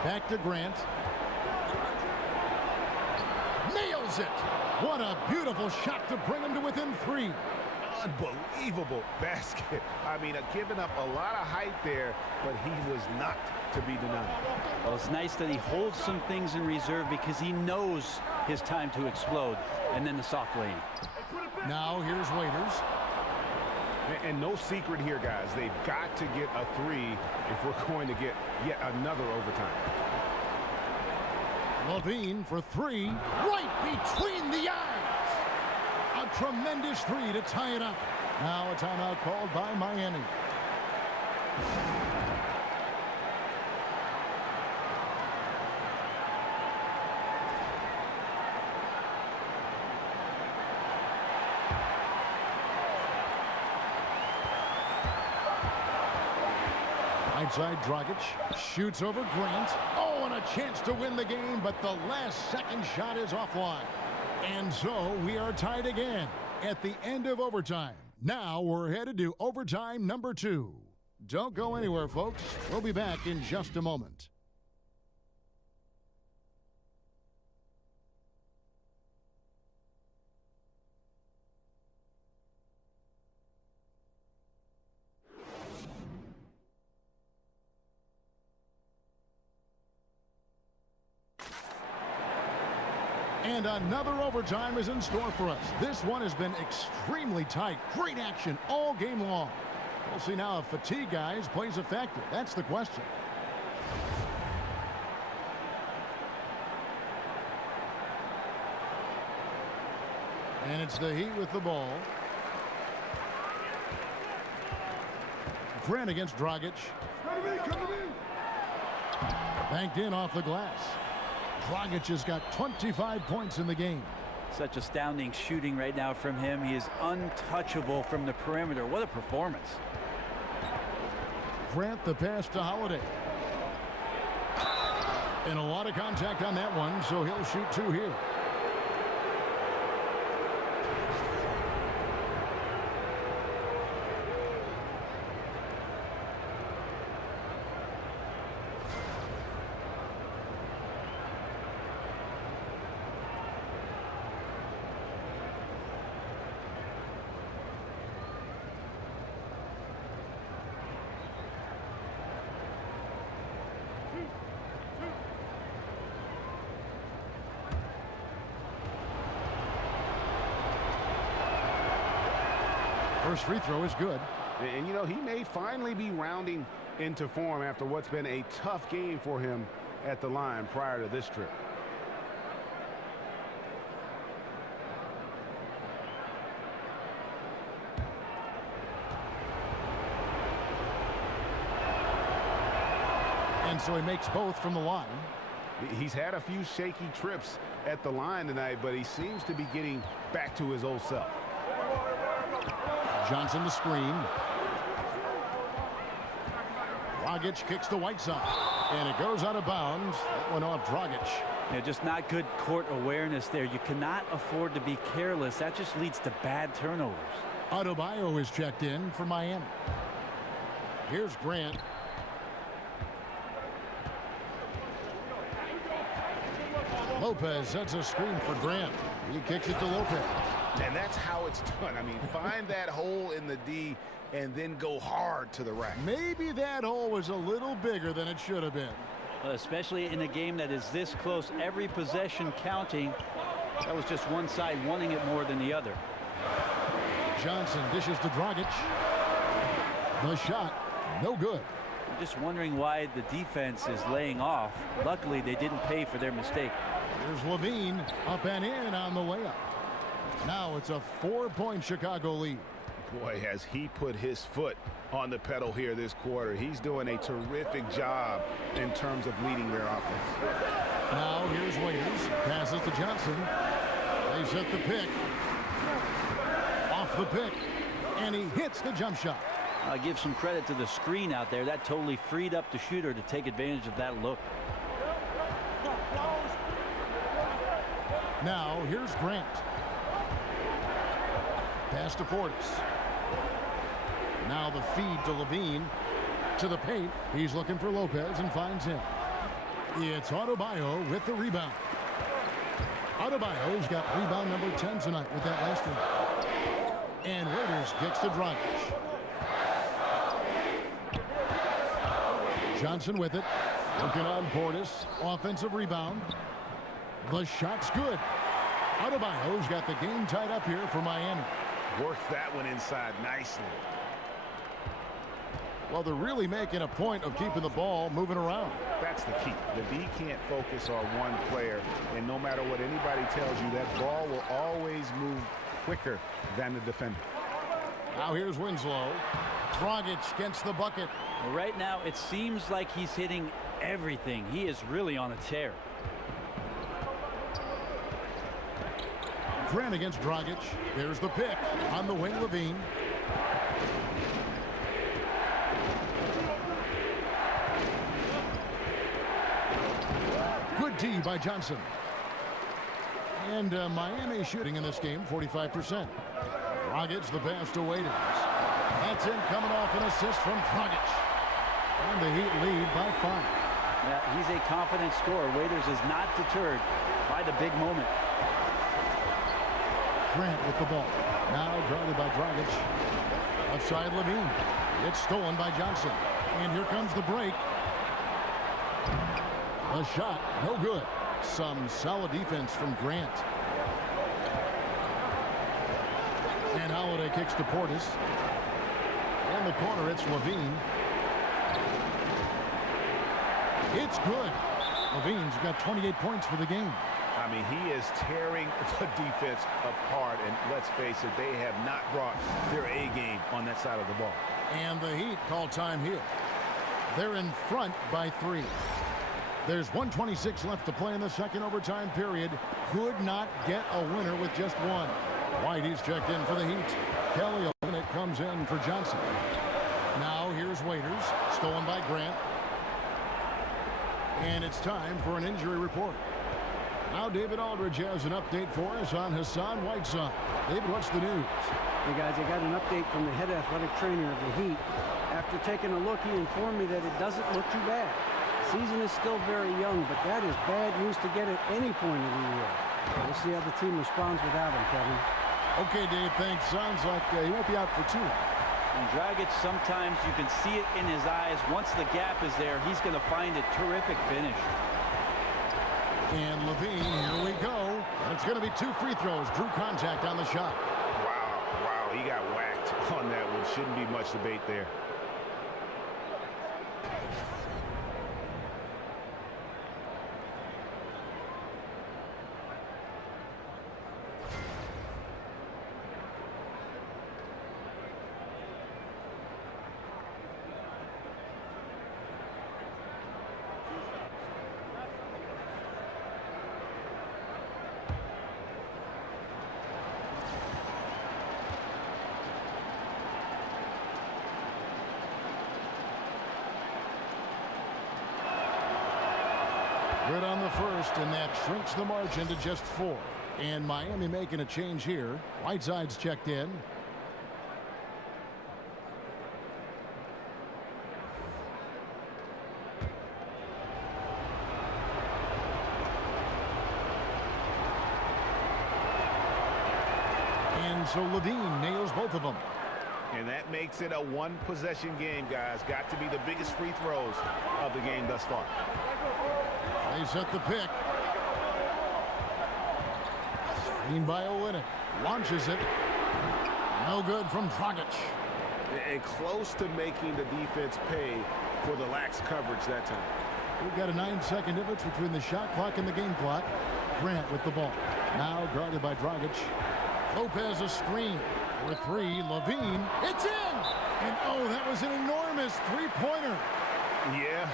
Back to Grant. Nails it! What a beautiful shot to bring him to within 3. Unbelievable basket. I mean, giving up a lot of height there, but he was not to be denied. Well, it's nice that he holds some things in reserve because he knows his time to explode. And then the soft lane. Now here's Waiters. And no secret here, guys. They've got to get a 3 if we're going to get yet another overtime. Levine for 3. Right between the eyes. A tremendous 3 to tie it up. Now a timeout called by Miami. Outside, Dragic shoots over Grant. Oh, and a chance to win the game, but the last second shot is offline. And so we are tied again at the end of overtime. Now we're headed to overtime number 2. Don't go anywhere, folks. We'll be back in just a moment. And another overtime is in store for us. This one has been extremely tight. Great action all game long. We'll see now if fatigue, guys, plays a factor. That's the question. And it's the Heat with the ball. Grant against Dragic. Banked in off the glass. Dragic has got 25 points in the game. Such astounding shooting right now from him. He is untouchable from the perimeter. What a performance. Grant the pass to Holiday. And a lot of contact on that one, so he'll shoot 2 here. First free throw is good. And, you know, he may finally be rounding into form after what's been a tough game for him at the line prior to this trip. And so he makes both from the line. He's had a few shaky trips at the line tonight, but he seems to be getting back to his old self. Johnson the screen. Dragic kicks to Whiteside, and it goes out of bounds. That went off Dragic. Yeah, just not good court awareness there. You cannot afford to be careless. That just leads to bad turnovers. Adebayo is checked in for Miami. Here's Grant. Lopez sets a screen for Grant. He kicks it to Lopez. And that's how it's done. I mean, find that hole in the D and then go hard to the rack. Maybe that hole was a little bigger than it should have been. Especially in a game that is this close, every possession counting. That was just one side wanting it more than the other. Johnson dishes to Dragic. The shot, no good. I'm just wondering why the defense is laying off. Luckily, they didn't pay for their mistake. Here's Levine up and in on the layup. Now it's a 4-point Chicago lead. Boy, has he put his foot on the pedal here this quarter. He's doing a terrific job in terms of leading their offense. Now here's Waiters. Passes to Johnson. They set the pick. Off the pick. And he hits the jump shot. I'll give some credit to the screen out there. That totally freed up the shooter to take advantage of that look. Now here's Grant. Pass to Portis. Now the feed to Levine. To the paint. He's looking for Lopez and finds him. It's Adebayo with the rebound. Adebayo's got rebound number 10 tonight with that last one. And Waiters kicks to Dragic. Johnson with it. Working on Portis. Offensive rebound. The shot's good. Adebayo's got the game tied up here for Miami. Worked that one inside nicely. Well, they're really making a point of keeping the ball moving around. That's the key. The D can't focus on one player, and no matter what anybody tells you, that ball will always move quicker than the defender. Now here's Winslow. Dragic gets the bucket. Well, right now, it seems like he's hitting everything. He is really on a tear. Grant against Dragic. There's the pick on the wing, Levine. Good D by Johnson. And Miami shooting in this game 45%. Dragic the pass to Waiters. That's in, coming off an assist from Dragic. And the Heat lead by 5. Yeah, he's a confident scorer. Waiters is not deterred by the big moment. Grant with the ball. Now guarded by Dragic. Outside Levine. It's stolen by Johnson. And here comes the break. A shot, no good. Some solid defense from Grant. And Holiday kicks to Portis. In the corner, it's Levine. It's good. Levine's got 28 points for the game. I mean, he is tearing the defense apart, and let's face it, they have not brought their A game on that side of the ball. And the Heat call time here. They're in front by 3. There's 1:26 left to play in the second overtime period. Could not get a winner with just one. Whitey's checked in for the Heat. Kelly Olynyk comes in for Johnson. Now here's Waiters, stolen by Grant. And it's time for an injury report. Now David Aldridge has an update for us on Hassan Whiteside. David, what's the news? Hey guys, I got an update from the head athletic trainer of the Heat. After taking a look, he informed me that it doesn't look too bad. The season is still very young, but that is bad news to get at any point of the year. We'll see how the team responds without him, Kevin. Okay, Dave, thanks. Sounds like he won't be out for too long. And Dragic, sometimes you can see it in his eyes. Once the gap is there, he's going to find a terrific finish. And Levine, here we go. And it's going to be 2 free throws. Drew contact on the shot. Wow, he got whacked on that one. Shouldn't be much debate there. Good on the first, and that shrinks the margin to just 4. And Miami making a change here. Whiteside's checked in. And so Levine nails both of them. And that makes it a one-possession game, guys. Got to be the biggest free throws of the game thus far. They set the pick. Screen by Olynyk. Launches it. No good from Dragic. And close to making the defense pay for the lax coverage that time. We've got a 9-second difference between the shot clock and the game clock. Grant with the ball. Now guarded by Dragic. Lopez a screen. For 3, Levine. It's in! And oh, that was an enormous three-pointer. Yeah,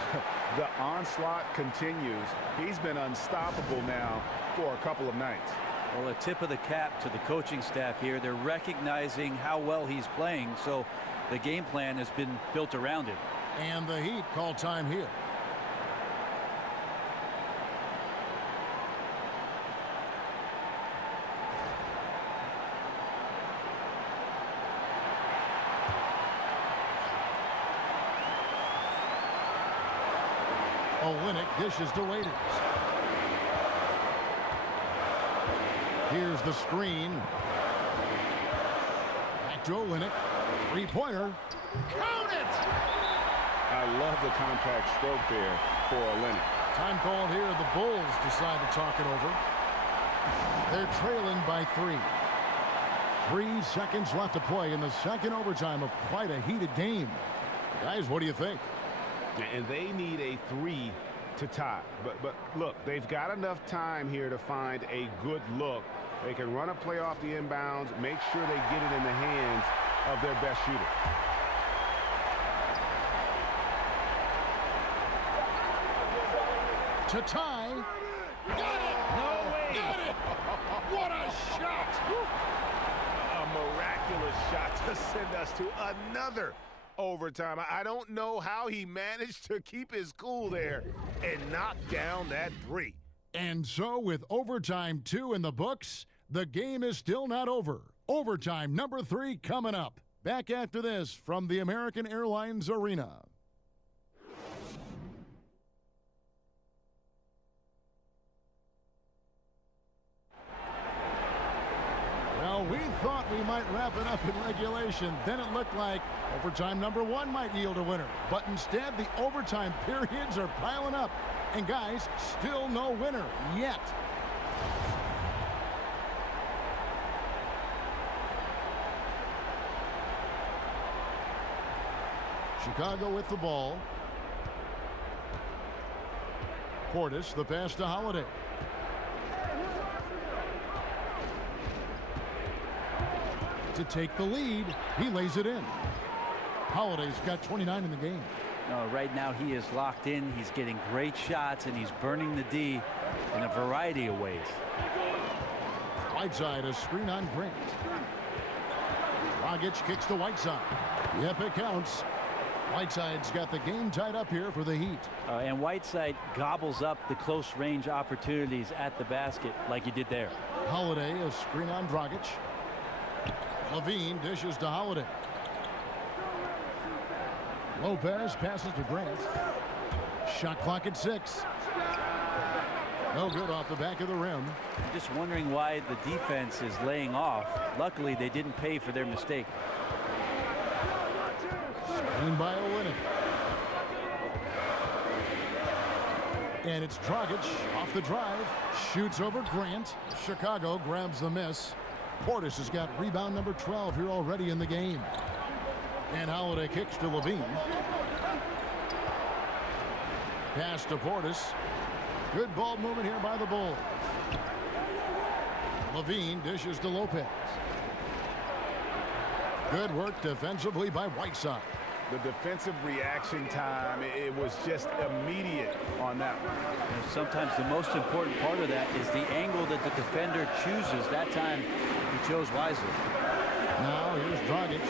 the onslaught continues. He's been unstoppable now for a couple of nights. Well, a tip of the cap to the coaching staff here. They're recognizing how well he's playing, so the game plan has been built around it. And the Heat call time here. Olynyk dishes to Waiters. Here's the screen. Back to Olynyk. Three-pointer. Count it! I love the compact stroke there for Olynyk. Time called here. The Bulls decide to talk it over. They're trailing by 3. 3 seconds left to play in the second overtime of quite a heated game. Guys, what do you think? And they need a 3 to tie. But look, they've got enough time here to find a good look. They can run a play off the inbounds, make sure they get it in the hands of their best shooter. To tie. Got it! No way! Got it! What a shot! A miraculous shot to send us to another overtime. I don't know how he managed to keep his cool there and knock down that 3. And so with overtime 2 in the books, the game is still not over. Overtime number 3 coming up. Back after this from the American Airlines Arena. Well, we thought we might wrap it up in regulation. Then it looked like overtime number 1 might yield a winner. But instead, the overtime periods are piling up. And guys, still no winner yet. Chicago with the ball. Portis, the pass to Holiday. To take the lead, he lays it in. Holiday's got 29 in the game. Right now he is locked in. He's getting great shots, and he's burning the D in a variety of ways. Whiteside, a screen on Grant. Dragic kicks to Whiteside. Yep, it counts. Whiteside's got the game tied up here for the Heat. And Whiteside gobbles up the close range opportunities at the basket like he did there. Holiday, a screen on Dragic. Levine dishes to Holiday. Lopez passes to Grant. Shot clock at 6. No good off the back of the rim. I'm just wondering why the defense is laying off. Luckily, they didn't pay for their mistake. Screen by Olynyk. And it's Dragic off the drive. Shoots over Grant. Chicago grabs the miss. Portis has got rebound number 12 here already in the game. And Holiday kicks to Levine. Pass to Portis. Good ball movement here by the Bulls. Levine dishes to Lopez. Good work defensively by Whiteside. The defensive reaction time, it was just immediate on that one. And sometimes the most important part of that is the angle that the defender chooses. That time he chose wisely. Now here's Dragic.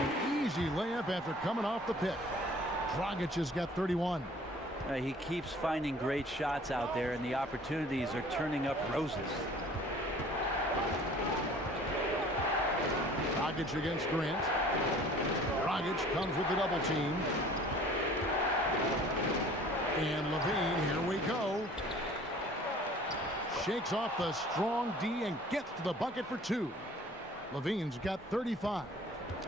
An easy layup after coming off the pick. Dragic has got 31. He keeps finding great shots out there, and the opportunities are turning up roses. Dragic against Grant. Dragic comes with the double team. And Levine, here we go. Shakes off the strong D and gets to the bucket for 2. Levine's got 35.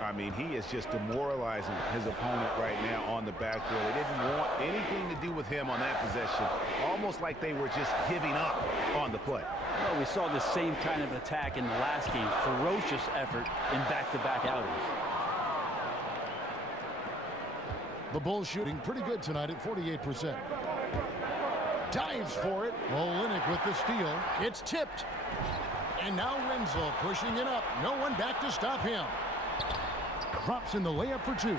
I mean, he is just demoralizing his opponent right now on the backboard. They didn't want anything to do with him on that possession. Almost like they were just giving up on the play. Well, we saw the same kind of attack in the last game. Ferocious effort in back-to-back outings. The Bulls shooting pretty good tonight at 48%. Dives for it. Olynyk with the steal. It's tipped. And now Winslow pushing it up. No one back to stop him. Drops in the layup for 2.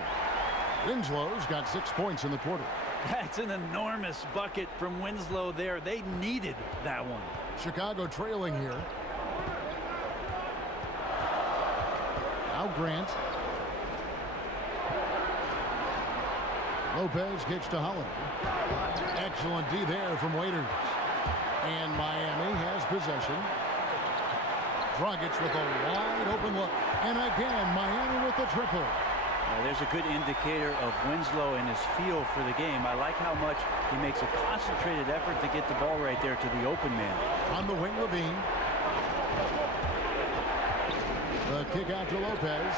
Winslow's got 6 points in the quarter. That's an enormous bucket from Winslow there. They needed that one. Chicago trailing here. Now Grant. Lopez kicks to Holiday. Excellent D there from Waiters. And Miami has possession. Dragic with a wide open look. And again, Miami with the triple. There's a good indicator of Winslow and his feel for the game. I like how much he makes a concentrated effort to get the ball right there to the open man. On the wing, Levine. The kick out to Lopez.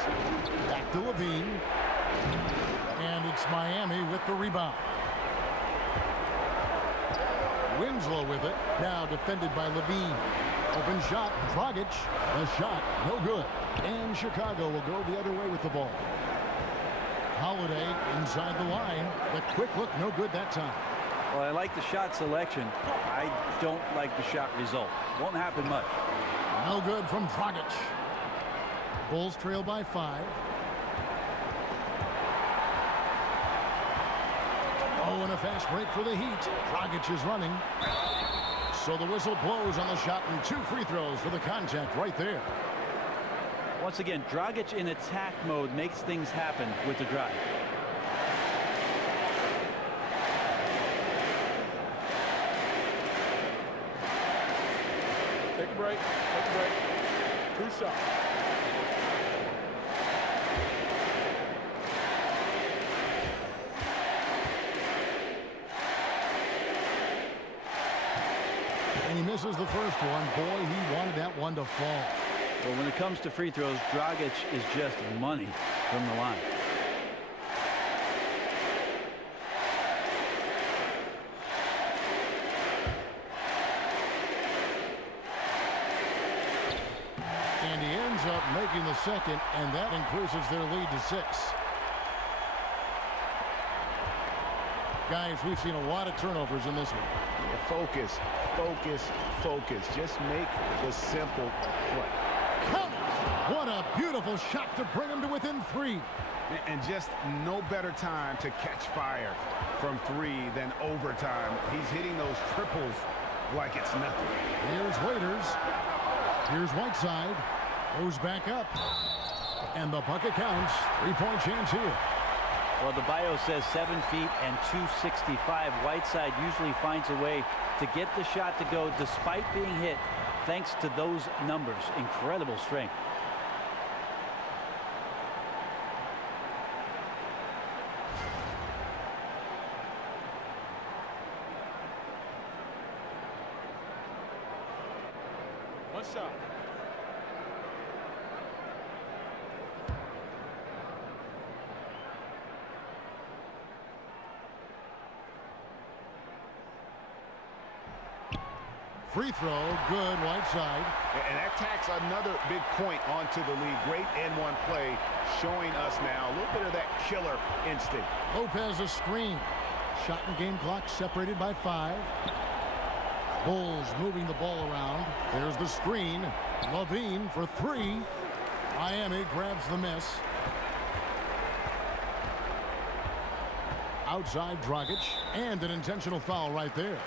Back to Levine. And it's Miami with the rebound. Winslow with it. Now defended by Levine. Open shot. Dragic. The shot. No good. And Chicago will go the other way with the ball. Holiday inside the line. The quick look. No good that time. Well, I like the shot selection. I don't like the shot result. Won't happen much. No good from Dragic. Bulls trail by 5. Oh, and a fast break for the Heat. Dragic is running. So the whistle blows on the shot and 2 free throws for the contact right there. Once again, Dragic in attack mode makes things happen with the drive. Take a break. Take a break. 2 shots. And he misses the first one. Boy, he wanted that one to fall. Well, when it comes to free throws, Dragic is just money from the line. And he ends up making the second, and that increases their lead to 6. Guys, we've seen a lot of turnovers in this one. Focus, focus, focus. Just make the simple play. Count it! What a beautiful shot to bring him to within 3. And just no better time to catch fire from 3 than overtime. He's hitting those triples like it's nothing. Here's Waiters. Here's Whiteside. Goes back up. And the bucket counts. 3-point chance here. Well, the bio says 7 feet and 265. Whiteside usually finds a way to get the shot to go despite being hit, thanks to those numbers. Incredible strength. One shot. Free throw, good, Whiteside. And that tacks another big point onto the league. Great N1 play showing us now a little bit of that killer instinct. Lopez a screen. Shot and game clock separated by 5. Bulls moving the ball around. There's the screen. Levine for 3. Miami grabs the miss. Outside Dragic, and an intentional foul right there.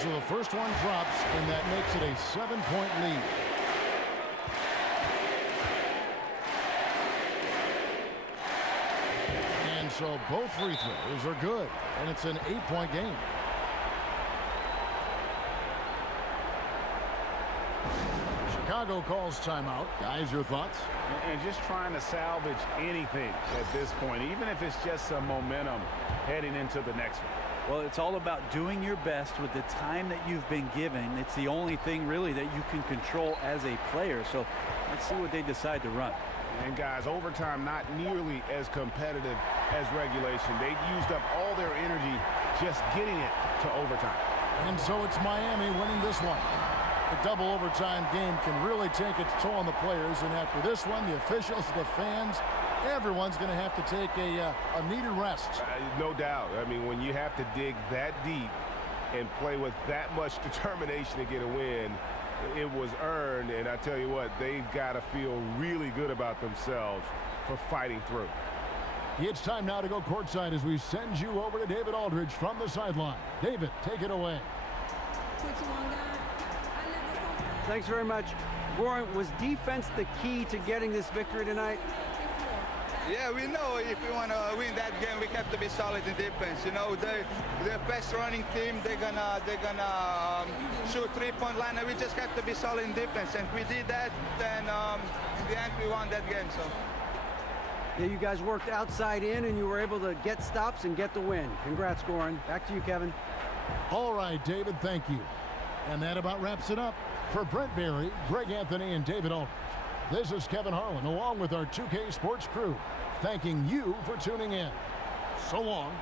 So the first one drops, and that makes it a 7-point lead. And so both free throws are good, and it's an 8-point game. Chicago calls timeout. Guys, your thoughts? And just trying to salvage anything at this point, even if it's just some momentum heading into the next one. Well, it's all about doing your best with the time that you've been given. It's the only thing really that you can control as a player. So let's see what they decide to run. And guys, overtime not nearly as competitive as regulation. They used up all their energy just getting it to overtime. And so it's Miami winning this one. The double overtime game can really take its toll on the players. And after this one, the officials, the fans, everyone's going to have to take a needed rest. No doubt. I mean, when you have to dig that deep and play with that much determination to get a win, it was earned. And I tell you what, they've got to feel really good about themselves for fighting through. It's time now to go courtside as we send you over to David Aldridge from the sideline. David, take it away. Thanks very much. Warren, was defense the key to getting this victory tonight? Yeah, we know if we want to win that game, we have to be solid in defense. You know, they're best running team. They're gonna shoot three-point line, and we just have to be solid in defense. And we did that. Then in the end, we won that game. So. Yeah, you guys worked outside in, and you were able to get stops and get the win. Congrats, Goran. Back to you, Kevin. All right, David, thank you. And that about wraps it up. For Brent Barry, Greg Anthony, and David Aldridge, this is Kevin Harlan, along with our 2K Sports crew, thanking you for tuning in. So long.